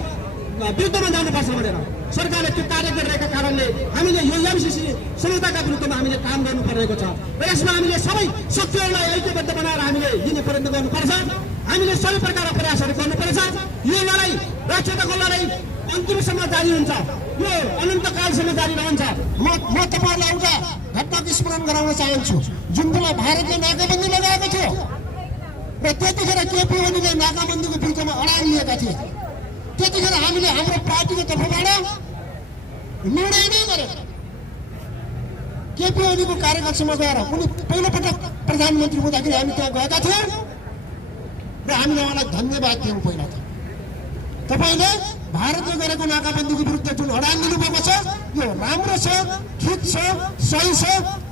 विरुद्धमा जानुपर्छ भनेर सरकारले त्यो कार्य गरिरहेका कारणले हामीले यो एमसीसी समझौताका विरुद्धमा हामीले काम गर्नु परेको छ र यसमा हामीले सबै शक्तिहरूलाई ऐक्यबद्ध बनाएर हामीले लिने प्रयत्न गर्नुपर्छ। हामीले सबै प्रकारका प्रयासहरू गर्नुपर्छ। यो लडाइँ राष्ट्रियताको लडाइँ अन्तिमसम्म जारी हुन्छ, यो अनन्तकालसम्म जारी रहन्छ। म तपाईँहरूलाई एउटा घटनाको स्मरण गराउन चाहन्छु। जुन बेला भारतले नाकाबन्दी लगाएको थियो र त्यतिखेर केपी ओलीले नाकाबन्दीको विरुद्धमा अडान लिएका थिए, त्यतिखेर हामीले हाम्रो पार्टीको तर्फबाट निर्णय नै गरेर केपी ओलीको कार्यकक्षमा गएर उनी पहिलोपटक प्रधानमन्त्री हुँदाखेरि हामी त्यहाँ गएका थियौँ र हामीले उहाँलाई धन्यवाद दियौँ। पहिला त तपाईँले भारतले गरेको नाकाबन्दीको विरुद्ध जुन अडान लिनुभएको छ यो राम्रो छ, ठिक छ, सही छ।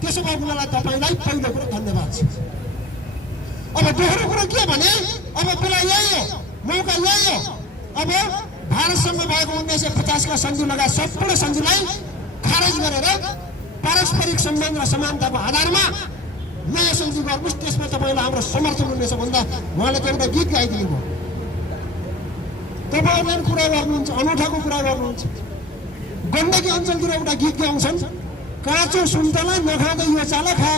त्यसो भए उनीहरूलाई तपाईँलाई पहिलो कुरो धन्यवाद छ। अब दोहोरो कुरो के भने अब बेला यही हो, मौका यही हो। अब भारतसँग भएको 1950 का सन्धि लगायत सम्पूर्ण सन्धिलाई खारेज गरेर पारस्परिक सम्बन्ध र समानताको आधारमा नयाँ सन्धि गर्नुहोस्, त्यसमा तपाईँलाई हाम्रो समर्थन हुनेछ भन्दा उहाँले त एउटा गीत गाइदिनु भयो। तपाईँहरूले कुरा गर्नुहुन्छ, अनौठाको कुरा गर्नुहुन्छ। गण्डकी अञ्चलतिर एउटा गीत गाउँछन्, काँचो सुन्तला नखाँदै यो चाला खा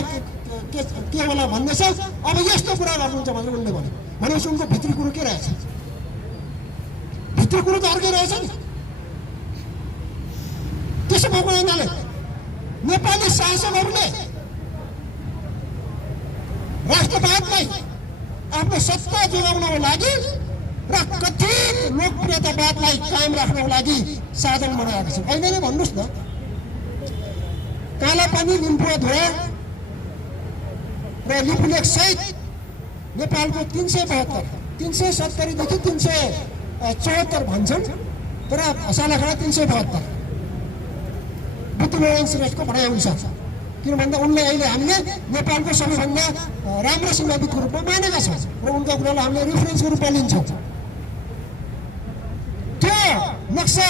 के होला भन्दैछ। अब यस्तो कुरा गर्नुहुन्छ भनेर उनले भन्यो। भनेपछि उनको भित्री कुरो के रहेछ? भित्री कुरो त अर्कै रहेछ नि। त्यसो भएको हुनाले नेपाली शासकहरूले राष्ट्रवादलाई आफ्नो सत्ता जोगाउनको लागि र कथित लोकप्रियतावादलाई कायम राख्नको लागि साधन बनाएका छन्। अहिले नै भन्नुहोस् न, कालापानी, लिम्फुवा र लिपुलेख सहित नेपालको 370 देखि 374 भन्छन्, तर सालाखडा 372 बुद्धनारायण श्रेष्ठको भनाइ अनुसार किन भन्दा उनले अहिले हामीले नेपालको सबैभन्दा राम्रो सङ्गीतको रूपमा मानेका छौँ र उनका कुरालाई हामीले रेफरेन्सको रूपमा लिन्छौँ। त्यो नक्सा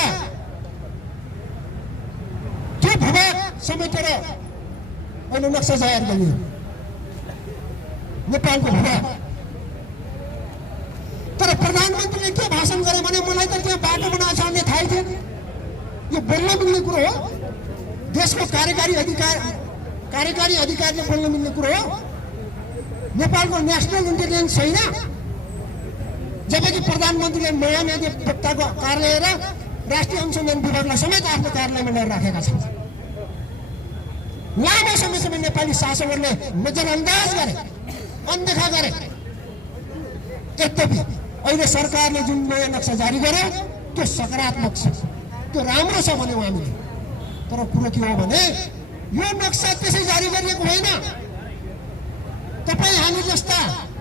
त्यो भूभाग समेटेर अहिले नक्सा तयार गरियो नेपालको भूभाग। तर प्रधानमन्त्रीले के भाषण गरे भने मलाई त त्यो बाटो बनाएको छ भन्ने थाहै थिएन। यो बोल्न मिल्ने कुरो हो, देशको कार्यकारी अधिकारले बोल्न मिल्ने कुरो हो। नेपालको नेसनल इन्टेलिजेन्स छैन, जबकि प्रधानमन्त्रीले नयाँ अधिवक्ताको कार्यालय र राष्ट्रिय अनुसन्धान विभागलाई समेत आफ्नो कार्यालयमा लिएर राखेका छन्। लामो समयसम्म नेपाली शासकहरूले नजरअन्दाज गरे, अनदेखा गरे। यद्यपि अहिले सरकारले जुन नयाँ नक्सा जारी गर्यो त्यो सकारात्मक छ, त्यो राम्रो छ भन्यौँ हामीले। तर कुरो के हो भने यो नक्सा त्यसै जारी गरिएको होइन। तपाईँ हामी जस्ता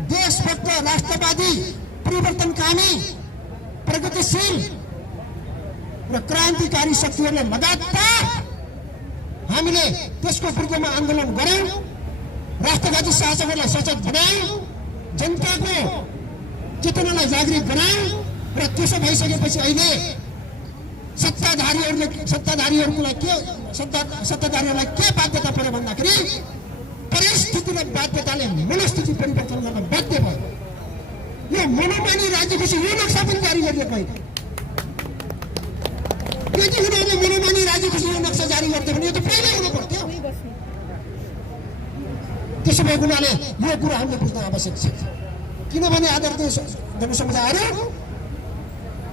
देशभक्त, राष्ट्रवादी, परिवर्तनकामी, प्रगतिशील र क्रान्तिकारी शक्तिहरूले लगातार हामीले त्यसको विरुद्धमा आन्दोलन गर्यौँ, राष्ट्रवादी शासकहरूलाई सचेत बनायौँ, जनताको चेतनालाई जागृत गरायौँ। र त्यसो भइसकेपछि अहिले सत्ताधारीहरूलाई के बाध्यता पर्यो भन्दाखेरि परिस्थिति र बाध्यताले मनस्थिति परिवर्तन गर्न बाध्य भयो। यो मनोमानी राज्य खुसी यो नक्सा पनि जारी गरिएको होइन। यदि उनीहरूले मनोमानी राज्य खुसी यो नक्सा जारी गर्थ्यो भने यो त पहिल्यै हुनु पर्थ्यो। त्यसो भएको हुनाले यो कुरा हामीले बुझ्न आवश्यक छ। किनभने आदरणीय जनसमुदायहरू,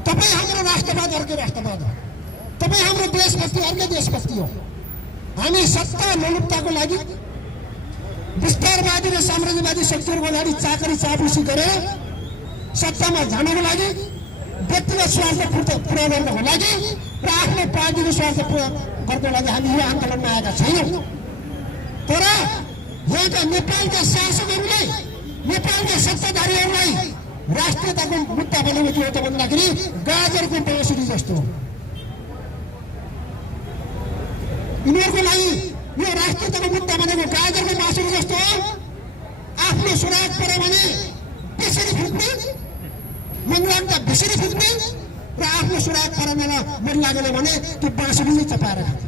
तपाईँ हाम्रो राष्ट्रवाद अर्कै राष्ट्रवाद हो, तपाईँ हाम्रो देशभक्ति अर्कै देशभक्ति हो। हामी सत्ता लोलुपताको लागि विस्तारवादी र साम्राज्यवादी शक्तिहरूको अगाडि चाकरी चापुसी गरेर सत्तामा जानको लागि, व्यक्तिगत स्वार्थ पुरा गर्नको लागि र आफ्नो पार्टीको स्वार्थ पुरा गर्नको लागि हामी यो आन्दोलनमा आएका छैनौँ। तर यहाँका नेपालका शासकहरूले, नेपालका सत्ताधारीहरूलाई राष्ट्रियताको मुद्दा बनेको के हो त भन्दाखेरि गाजरको बाँसुरी जस्तो हो। यिनीहरूको लागि यो राष्ट्रियताको मुद्दा बनेको गाजरको बाँसुरी जस्तो हो। आफ्नो सुराग पऱ्यो भने बेसरी फुक्ने, मन लाग्दा बेसरी फुक्ने र आफ्नो सुराग परेन मन लागेन भने त्यो बाँसुरी नै चपाएर खान्छ।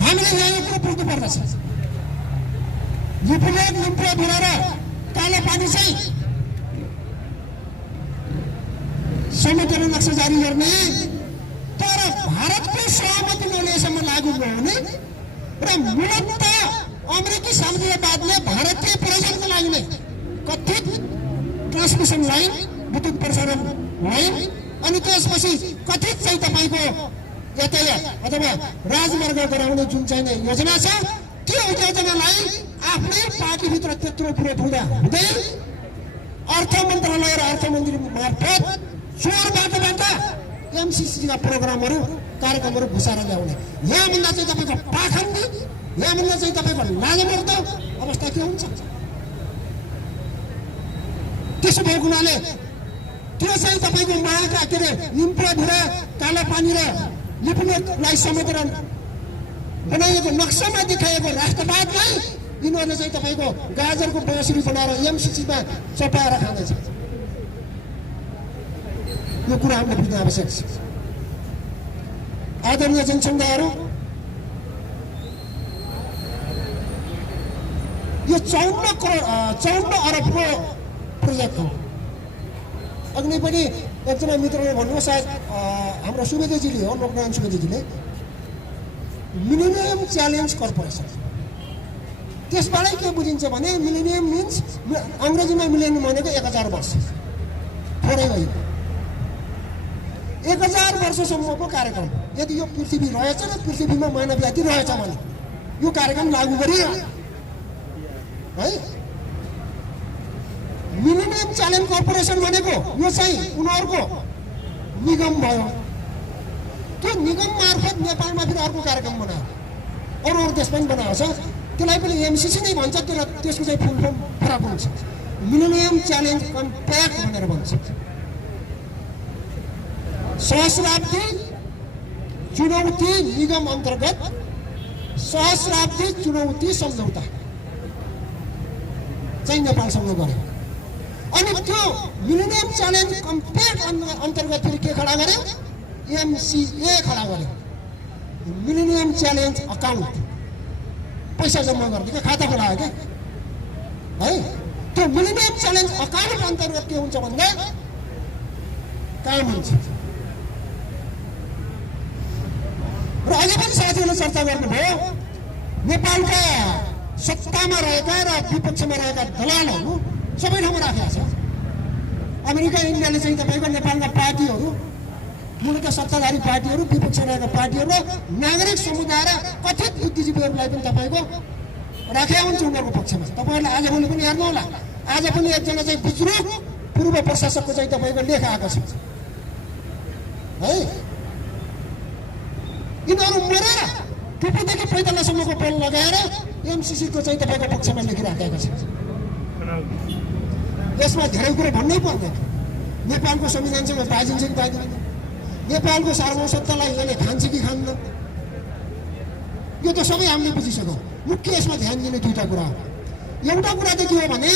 हामीले यहाँ कुरो बुझ्नु पर्दछ। लिपुलेक, लिम्पुवा र कालो पानी चाहिँ समेटेर नक्सा जारी गर्ने, तर भारतको सहमति नलिएसम्म लागू नहुने र मूलत अमेरिकी साम्राज्यवादले भारतीय प्रयोजनको लागि नै कथित ट्रान्समिसन लाइन, विद्युत प्रसारण लाइन, अनि त्यसपछि कथित चाहिँ तपाईँको यातायात अथवा राजमार्ग गराउने जुन चाहिँ योजना छ, त्यो योजनालाई आफ्नै पार्टीभित्र त्यत्रो विरोध हुँदै अर्थ मन्त्रालय र अर्थमन्त्री मार्फत चोर बाटोबाट एमसिसीका प्रोग्रामहरू, कार्यक्रमहरू घुसाएर ल्याउने। यहाँभन्दा चाहिँ तपाईँको पाखण्डी, यहाँभन्दा चाहिँ तपाईँको लाजमर्दो अवस्था के हुन्छ? त्यसो भएको हुनाले त्यो चाहिँ तपाईँको महाका के अरे लिम्पुवा, काला पानी र लिपुलेकलाई समेटेर बनाइएको नक्सामा देखाएको राष्ट्रवादलाई यिनीहरूले चाहिँ तपाईँको गाजरको बाँसुरी बनाएर एमसिसीमा चपाएर खाँदैछ। यो कुरा हामीले बुझ्न आवश्यक छ। आदरणीय जनसमुदायहरू, यो 54 अरबको प्रोजेक्ट हो। अघि पनि एकजना मित्रले भन्नुभयो, सायद हाम्रो सुवेदीजीले हो, लोकनारायण सुवेदीजीले, मिलेनियम च्यालेन्ज कर्पोरेसन। त्यसबाटै के बुझिन्छ भने मिलेनियम मिन्स अङ्ग्रेजीमा मिलेनियम भनेको 1000 वर्ष, थोरै होइन। 1000 वर्षसम्मको कार्यक्रम यदि यो पृथ्वी रहेछ र पृथ्वीमा मानव जाति रहेछ भने यो कार्यक्रम लागू गरियो है। मिलेनियम च्यालेन्ज कर्पोरेसन भनेको यो चाहिँ उनीहरूको निगम भयो। त्यो निगम मार्फत नेपालमा फेरि अर्को कार्यक्रम बनायो, अरू देश पनि बनाएको छ, त्यसलाई पनि एमसिसी नै भन्छ, तर त्यसको चाहिँ फुल फर्म फरक हुन्छ। मिलेनियम च्यालेन्ज कम्प्याक्ट भनेर भन्छ। सहस्राब्दी चुनौती निगम अन्तर्गत सहस्राब्दी चुनौती सम्झौता चाहिँ नेपालसँग गर्यो। अनि त्यो मिलेनियम च्यालेन्ज कम्पेयर अन्तर्गत फेरि के खडा गर्यो? MCA खडा गर्यो, मिलेनियम च्यालेन्ज अकाउन्ट। पैसा जम्मा गर्ने क्या, खाता खोलायो क्या है। त्यो मिलेनियम च्यालेन्ज अकाउन्ट अन्तर्गत के हुन्छ भन्दा काम हुन्छ। र अझै पनि साथीहरूले चर्चा गर्नुभयो, नेपालका सत्तामा रहेका र विपक्षमा रहेका दलालहरू सबै ठाउँमा राखेका छ। अमेरिका इन्डियाले चाहिँ तपाईँको नेपालका पार्टीहरू, मूलतः सत्ताधारी पार्टीहरू, विपक्षमा रहेका पार्टीहरू र नागरिक समुदाय र कथित बुद्धिजीवीहरूलाई पनि तपाईँको राखेका हुन्छ उनीहरूको पक्षमा। तपाईँहरूले आजभोलि पनि हेर्नु होला, आज पनि एकजना चाहिँ बुजुर्ग पूर्व प्रशासकको चाहिँ तपाईँको लेख आएको छ है। यिनीहरू मरेर टुप्पोदेखि पैतालासम्मको पोल लगाएर MCC को चाहिँ तपाईँको पक्षमा लेखिराखेका छ। यसमा धेरै कुरो भन्नै पर्दैन। नेपालको संविधानसँग बाजिन्छ कि बाजिँदैन, नेपालको सार्वभौमसत्तालाई यसले खान्छ कि खान्न, यो त सबै हामीले बुझिसक्यौँ। मुख्य यसमा ध्यान दिने दुईवटा कुरा हो। एउटा कुरा त के हो भने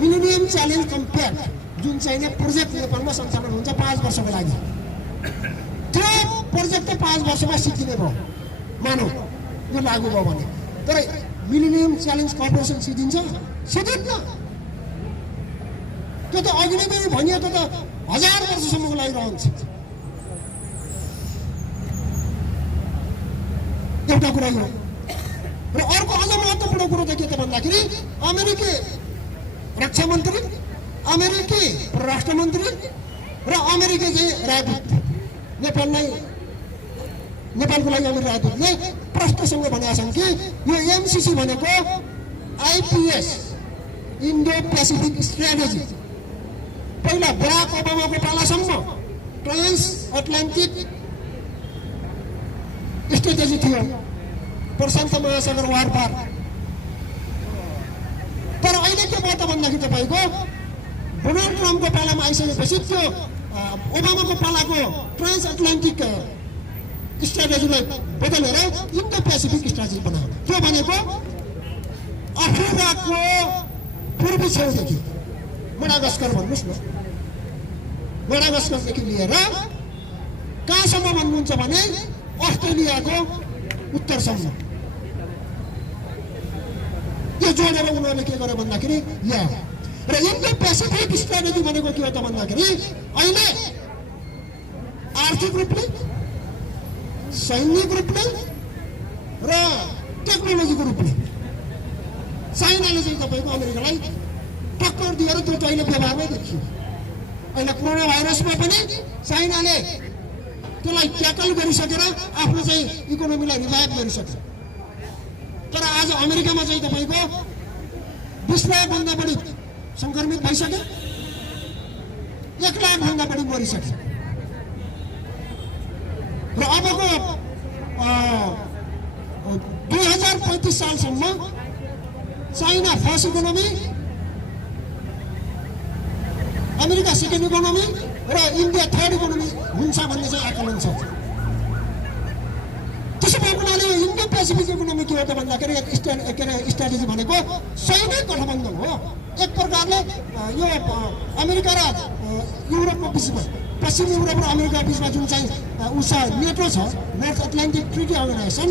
मिलेनियम च्यालेन्ज कम्पेयर जुन चाहिँ प्रोजेक्ट नेपालमा सञ्चालन हुन्छ 5 वर्षको लागि, त्यो प्रोजेक्ट त 5 वर्षमा सिद्धिने भयो मानौ, यो लागू भयो भने। तर मिलेनियम च्यालेन्ज कर्पोरेसन सिद्धिन्छ? सिद्धिन्न। त्यो त अघि नै पनि भनियो, त्यो त 1000 वर्षसम्मको लागि रहन्छ। एउटा कुरा यो। र अर्को अझ महत्त्वपूर्ण कुरो त के त भन्दाखेरि अमेरिकी रक्षा मन्त्री, अमेरिकी परराष्ट्र मन्त्री र अमेरिकी चाहिँ राजदूत नेपालको लागि अमेरिकी राजदूतले प्रश्नसँग भनेका छन् कि यो MCC भनेको IPS इन्डो पेसिफिक स्ट्राटेजी पहिला बराक ओबामाको पालासम्म ट्रान्स अटलान्टिक स्ट्राटेजी थियो, प्रशान्त महासागर वारपार। तर अहिले के भयो त भन्दाखेरि तपाईँको डोनाल्ड ट्रम्पको पालामा आइसकेपछि त्यो ओबामाको पालाको ट्रान्स अटलान्टिक स्ट्राटेजीलाई बदलेर इन्डो पेसिफिक स्ट्राटेजी बनायो। त्यो भनेको अफ्रिकाको पूर्वी छेउदेखि मडागास्कर भन्नुहोस् न, मडागास्करदेखि लिएर कहाँसम्म भन्नुहुन्छ भने अस्ट्रेलियाको उत्तरसम्म यो जोडेर उनीहरूले के गर्यो भन्दाखेरि या। र इन्डो पेसिफिक स्ट्राटेजी भनेको के हो त भन्दाखेरि अहिले आर्थिक रूपले, सैनिक रूपले र टेक्नोलोजीको रूपले चाइनाले चाहिँ तपाईँको अमेरिकालाई टक्कर दिएर त्यो अहिले व्यवहारमै देखियो। अहिले कोरोना भाइरसमा पनि चाइनाले त्यसलाई ट्याकल गरिसकेर आफ्नो चाहिँ इकोनोमीलाई रिभाइभ गरिसक्छ। तर आज अमेरिकामा चाहिँ तपाईँको 20 लाखभन्दा बढी सङ्क्रमित भइसक्यो, 1 लाखभन्दा बढी मरिसक्यो। र अबको 2035 सालसम्म China first economy, America second economy र इन्डिया थर्ड इकोनोमी हुन्छ भन्ने चाहिँ आकलन छ। त्यसो भएको हुनाले इन्डो पेसिफिक इकोनोमी के हो त भन्दाखेरि स्ट्राटेजी भनेको सैनिक गठबन्धन हो। एक प्रकारले यो अमेरिका र युरोपको बिचमा, पश्चिमी युरोप र अमेरिका बिचमा जुन चाहिँ उसा नेटो छ, नर्थ अटलान्टिक ट्रिटी अर्गनाइजेसन,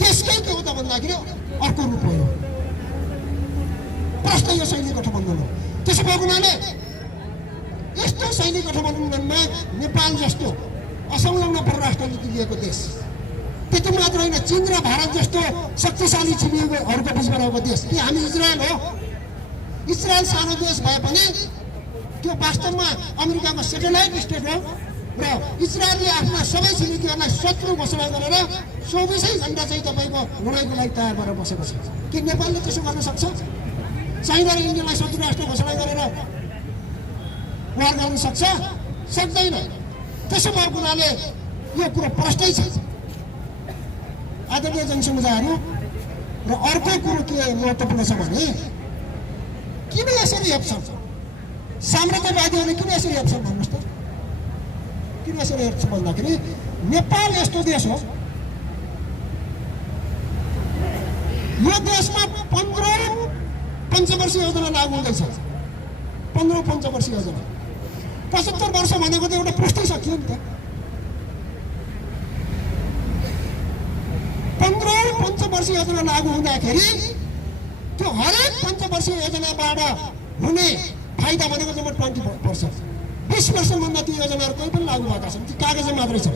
त्यसकै के हो त भन्दाखेरि अर्को रूप हो। प्रश्न यो सैनिक गठबन्धन हो। त्यसो भएको हुनाले यस्तो सैनिक गठबन्धनमा नेपाल जस्तो असंलग्न परराष्ट्र नीति लिएको देश, त्यति मात्र होइन, चीन र भारत जस्तो शक्तिशाली छिमेकीहरूको बिचमा रहेको देश, कि हामी इजरायल हो। इजरायल सानो देश भए पनि त्यो वास्तवमा अमेरिकाको सेटेलाइट स्टेट हो र इजरायलले आफ्ना सबै छिमेकीहरूलाई शत्रु घोषणा गरेर 24 घण्टा चाहिँ तपाईँको लडाइँको लागि तयार गरेर बसेको छ। कि नेपालले त्यसो गर्न सक्छ? चाइना र इन्डियालाई शत्रु राष्ट्र घोषणा गरेर वार गर्न सक्छ? सक्दैन। त्यसो भएको हुनाले यो कुरो प्रष्टै छ आदरणीय जनसमुदायहरू। र अर्को कुरो के महत्त्वपूर्ण छ भने किन यसरी हेप्छन् साम्राज्यवादीहरूले, किन यसरी हेप्छन् भन्नुहोस् त? किन यसरी हेर्छु भन्दाखेरि नेपाल यस्तो देश हो, यो देशमा 15 पञ्चवर्षीय योजना लागू हुँदैछ। 15 पञ्चवर्षीय योजना 75 वर्ष भनेको त एउटा पुस्तै सकियो नि त। 15 पञ्चवर्षीय योजना लागू हुँदाखेरि त्यो हरेक पञ्चवर्षीय योजनाबाट हुने फाइदा भनेको जम्मा 20%। 20 वर्षभन्दा ती योजनाहरू कोही पनि लागू भएका छन्, ती कागजमा मात्रै छ।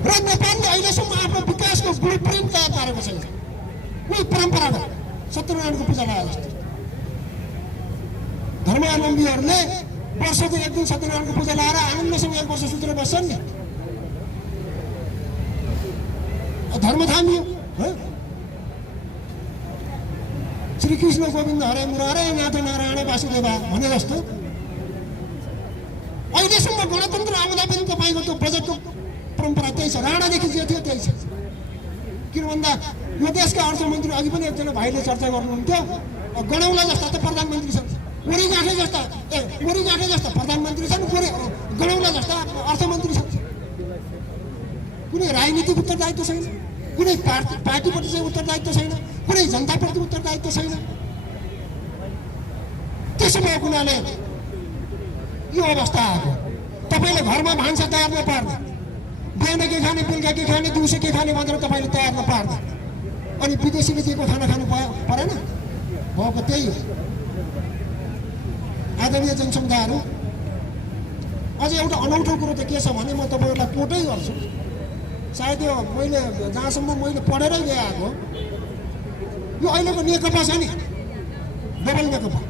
र नेपालले अहिलेसम्म आफ्नो विकासको ब्लुप्रिन्ट तयार पारेको छैन। कुनै परम्परागत सत्यनारायणको पूजा लगाए जस्तो धर्मावलम्बीहरूले वर्षको एक दिन सत्यनारायणको पूजा लगाएर आनन्दसँग 1 वर्ष सुतेर बस्छन् नि। धर्म थामियो। श्री कृष्ण गोविन्द हरे मुरारे नाथ नारायण वासुदेवा भने जस्तो अहिलेसम्म गणतन्त्र आउँदा पनि तपाईँको त्यो बजेटको परम्परा त्यही छ। राणादेखि जे थियो त्यही छ। किन भन्दा यो देशका अर्थमन्त्री अघि पनि एकजना भाइले चर्चा गर्नुहुन्थ्यो, गणौला जस्ता त प्रधानमन्त्री छन्, गोरी गाँठे जस्ता प्रधानमन्त्री छन्, गणौला जस्ता अर्थमन्त्री छन्। कुनै राजनीतिक उत्तरदायित्व छैन, कुनै पार्टीप्रति चाहिँ उत्तरदायित्व छैन, कुनै जनताप्रति उत्तरदायित्व छैन। त्यसो भएको हुनाले यो अवस्था आएको। तपाईँले घरमा भान्सा तयार नपार्ने, बिहान के खाने, बेलुका के खाने, दिउँसो के खाने भनेर तपाईँले तयार नपार्ने, अनि विदेशीले दिएको खाना खानु परेन। भएको त्यही हो। आदरणीय जनसमुदायहरू, अझ एउटा अनौठो कुरो त के छ भने म तपाईँहरूलाई कोटै गर्छु। सायद यो मैले जहाँसम्म मैले पढेरै ल्याएको, यो अहिलेको नेकपा छ नि, डबल नेकपा,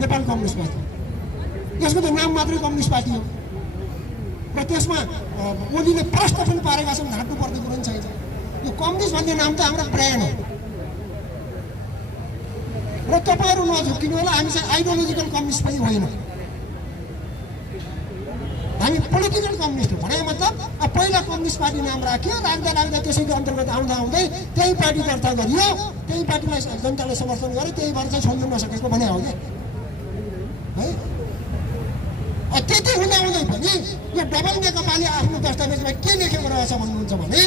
नेपाल कम्युनिस्ट पार्टी, यसको त नाम मात्रै कम्युनिस्ट पार्टी हो। र त्यसमा ओलीले प्रश्न पनि पारेका छन्, ढाँट्नुपर्ने कुरो पनि छैन। यो कम्युनिस्ट भन्ने नाम त हाम्रो ब्रान्ड हो। र तपाईँहरू नझुक्किनु होला, हामी चाहिँ आइडियोलोजिकल कम्युनिस्ट पनि होइन, हामी पोलिटिकल कम्युनिस्ट हो। भने मतलब पहिला कम्युनिस्ट पार्टी नाम राख्यो, राख्दा त्यसैको अन्तर्गत आउँदै त्यही पार्टी दर्ता गरियो, त्यही पार्टीलाई जनताले समर्थन गर्यो, त्यही भएर चाहिँ छोड्नु नसकेको भने हो क्या है। त्यति हुँदाहुँदै पनि यो डबल नेकपाले आफ्नो दस्तावेजमा के लेखेको रहेछ भन्नुहुन्छ भने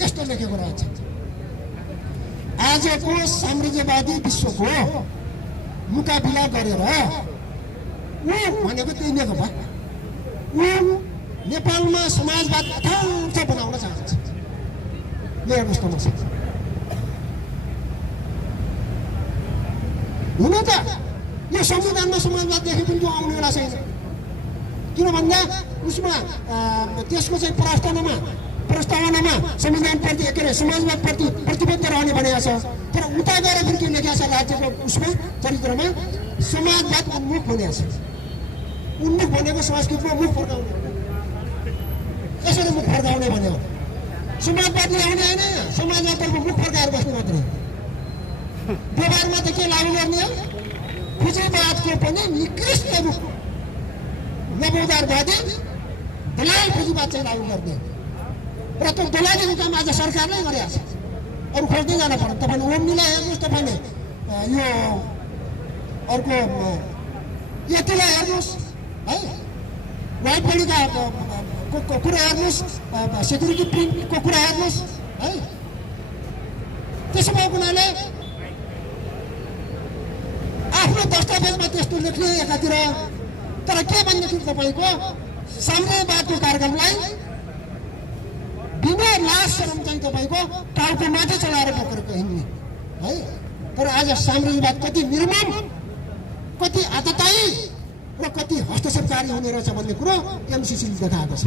यस्तो लेखेको रहेछ, आजको साम्राज्यवादी विश्वको मुकाबिला गरेर भनेको त्यही नेकपा नेपालमा समाजवाद यथार्थ बनाउन चाहन्छ। यो हेर्नुहोस् त, हुन त यो संविधानमा समाजवाद देखे पनि त्यो आउने बेला छैन। किन भन्दा उसमा त्यसको चाहिँ प्रस्तावनामा संविधानप्रति के अरे समाजवादप्रति प्रतिबद्ध रहने भनेको छ। तर उता गएर फेरि के लेखेको छ राज्यको उसमा चरित्रमा समाजवाद उन्मुख भनेको छ। उन्मुख भनेको संस्कृतमा मुख फर्काउने, यसरी मुख फर्काउने भन्यो। समाजवाद ल्याउने होइन, समाजवादतर्फ मुख फर्काएर बस्ने मात्रै। व्यवहारमा त के लागू गर्ने हो, पुँजीवादको पनि निकृष्ट रूप नवोदारवादी दलाल पुँजीवाद चाहिँ लागू गर्ने। र त्यो दलालीको काम आज सरकारले गरिरहेको छ, अरू खोज्दै जान पर्यो। तपाईँले ओम्नीलाई हेर्नुहोस्, तपाईँले यो अर्को यतिलाई हेर्नुहोस् है, वाइट बडीका कुरा हेर्नुहोस्, सेक्युरिटी प्रिन्टको कुरा हेर्नुहोस् है। त्यसो भएको हुनाले आफ्नो दस्तावेजमा त्यस्तो लेख्ने एकातिर, तर के भन्दाखेरि तपाईँको साम्राज्यवादको कार्यक्रमलाई बिना लाज शरम चाहिँ तपाईँको टाउको माथि चलाएर बोकेर हिँड्ने है। तर आज साम्राज्यवाद कति निर्मम, कति आततायी र कति हस्तक्षेपकारी हुने रहेछ भन्ने कुरो एमसिसीले देखाएको छ।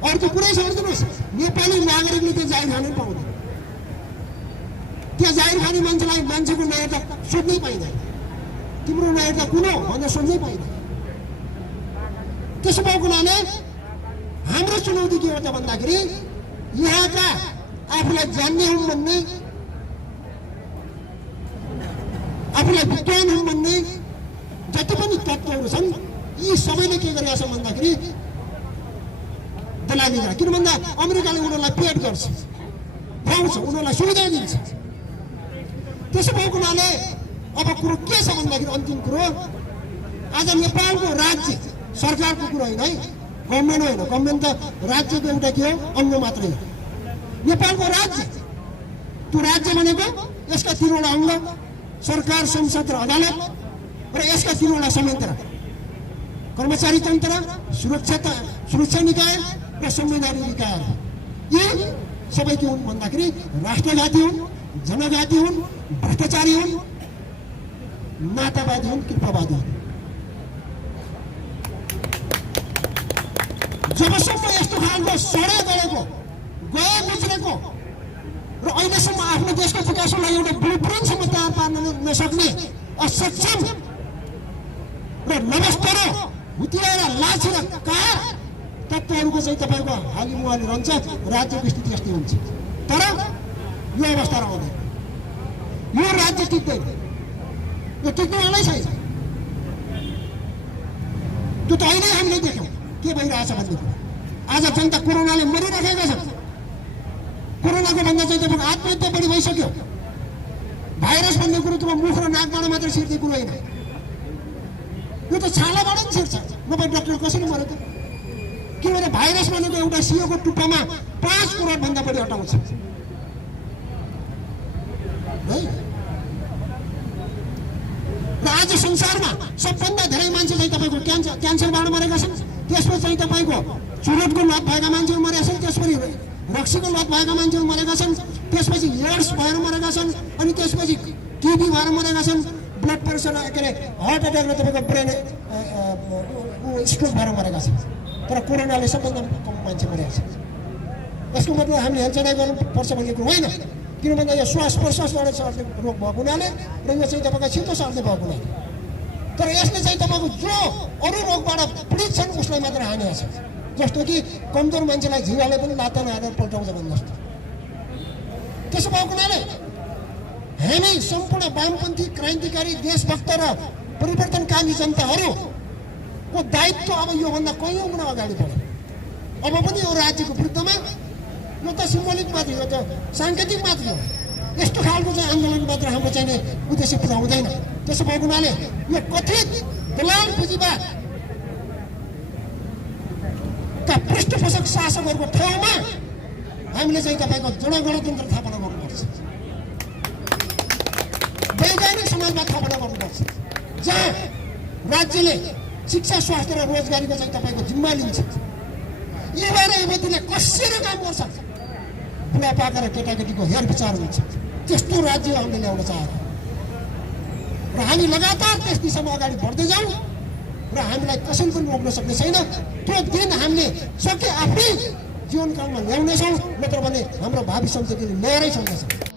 अर्को कुरै छोडिदिनुहोस्, नेपाली नागरिकले त्यो जाहिर खानै पाउँदैन। त्यहाँ जाहिर खाने मान्छेको नागरिकता सोध्नै पाइँदैन, तिम्रो नागरिकता कुन हो भनेर सोध्नै पाइँदैन। त्यसो भएको हुनाले हाम्रो चुनौती के हो त भन्दाखेरि यहाँका आफूलाई जान्ने हुन् भन्ने, आफूलाई विद्वान हुन् भन्ने जति पनि तत्त्वहरू छन्, यी सबैले के गरेका छन् भन्दाखेरि दलाली गरेर। किन भन्दा अमेरिकाले उनीहरूलाई पेड गर्छ, खुवाउँछ, उनीहरूलाई सुविधा दिन्छ। त्यसो भएको हुनाले अब कुरो के छ भन्दाखेरि अन्तिम कुरो, आज नेपालको राज्य सरकारको कुरो होइन है, गभर्मेन्ट होइन। गभर्मेन्ट त राज्यको एउटा के हो, अङ्ग मात्रै हो। नेपालको राज्य, त्यो राज्य भनेको यसका 3वटा अङ्ग, सरकार, संसद र अदालत, र यसका 3वटा संयन्त्र, कर्मचारी तन्त्र, सुरक्षा निकाय र संवैधानिक निकायहरू। यी सबै के हुन् भन्दाखेरि राष्ट्रघाती हुन्, जनघाती हुन्, भ्रष्टाचारी हुन्, नातावादी हुन्, कृपावादी हुन्। जबसम्म यस्तो खालको सडा गएको, गए गुज्रेको र अहिलेसम्म आफ्नो देशको विकासको लागि एउटा ब्लुप्रिन्टसम्म तयार पार्न नसक्ने असक्षम र नमस्तर हुतियाएर लाछ र कार तत्त्वहरूको चाहिँ तपाईँको हाली मुहाली रहन्छ। राज्यको स्थिति यस्तै हुन्छ। तर यो अवस्था रहँदैन, यो राज्य टिक्दैन, यो टिक्नेवालै छैन। त्यो त अहिले हामीले देख्यौँ के भइरहेछ भन्ने कुरा। आज जनता कोरोनाले मरिरहेका छन्। कोरोनाको भन्दा चाहिँ तपाईँको आत्महत्या बढी भइसक्यो। भाइरस भन्ने कुरो त मुख र नाकबाट मात्रै छिर्ने कुरो होइन, यो त छालाबाट पनि छिर्छ। नभए डाक्टर कसरी मऱ्यो त? किनभने भाइरस भनेको एउटा सियोको टुप्पामा 5 करोडभन्दा बढी हटाउँछ है। र आज संसारमा सबभन्दा धेरै मान्छे चाहिँ तपाईँको क्यान्सरबाट मरेका छन्। त्यसपछि चाहिँ तपाईँको चुरोटको लत भएका मान्छेहरू मरेका छन्। त्यसपछि रक्सीको लत भएका मान्छेहरू मरेका छन्। त्यसपछि एड्स भएर मरेका छन्। अनि त्यसपछि टिबी भएर मरेका छन्। ब्लड प्रेसर के अरे हार्ट एट्याक र तपाईँको ब्रेन स्ट्रोक भएर मरेका छन्। तर कोरोनाले सबभन्दा कम मान्छे मरेका छन्। यसको मतलब हामीले हेलचेडाइ गर्नुपर्छ भन्ने कुरो होइन। किन भन्दा यो श्वास प्रश्वासबाट सर्ने रोग भएको हुनाले र यो चाहिँ तपाईँको छिटो सर्ने भएको हुनाले। तर यसले चाहिँ तपाईँको जो अरू रोगबाट पीडित छन् उसलाई मात्र हानि छ। जस्तो कि कमजोर मान्छेलाई झिँगाले पनि लात्ता नहालेर पल्टाउँछ भन्ने जस्तो। त्यसो भएको हुनाले हामी सम्पूर्ण वामपन्थी क्रान्तिकारी देशभक्त र परिवर्तनकामी जनताहरूको दायित्व अब योभन्दा कैयौँ गुणा अगाडि बढ्यो। अब पनि यो राज्यको विरुद्धमा यो त सिम्बोलिक मात्रै हो, त साङ्केतिक मात्रै हो। यस्तो खालको चाहिँ आन्दोलन मात्र हाम्रो चाहिँ उद्देश्य पुरा हुँदैन। त्यसो भएको हुनाले यो कथित दलाल पुँजीवादका पृष्ठपोषक शासकहरूको ठाउँमा हामीले चाहिँ तपाईँको जनगणतन्त्र स्थापना गर्नुपर्छ, वैज्ञानिक समाजवाद स्थापना गर्नुपर्छ, जहाँ राज्यले शिक्षा, स्वास्थ्य र रोजगारीको चाहिँ तपाईँको जिम्मा लिन्छ। यीबाट युवतीले कसरी काम गर्छ, बुढापाका र केटाकेटीको हेरविचार हुन्छ। त्यस्तो राज्य हामीले ल्याउन चाहेको र हामी लगातार त्यस दिशामा अगाडि बढ्दै जाउँ र हामीलाई कसैले पनि रोक्न सक्ने छैन। त्यो दिन हामीले सके आफ्नै जीवनकालमा ल्याउनेछौँ, नत्र भने हाम्रो भावी सन्ततिले ल्याएरै सक्नेछ।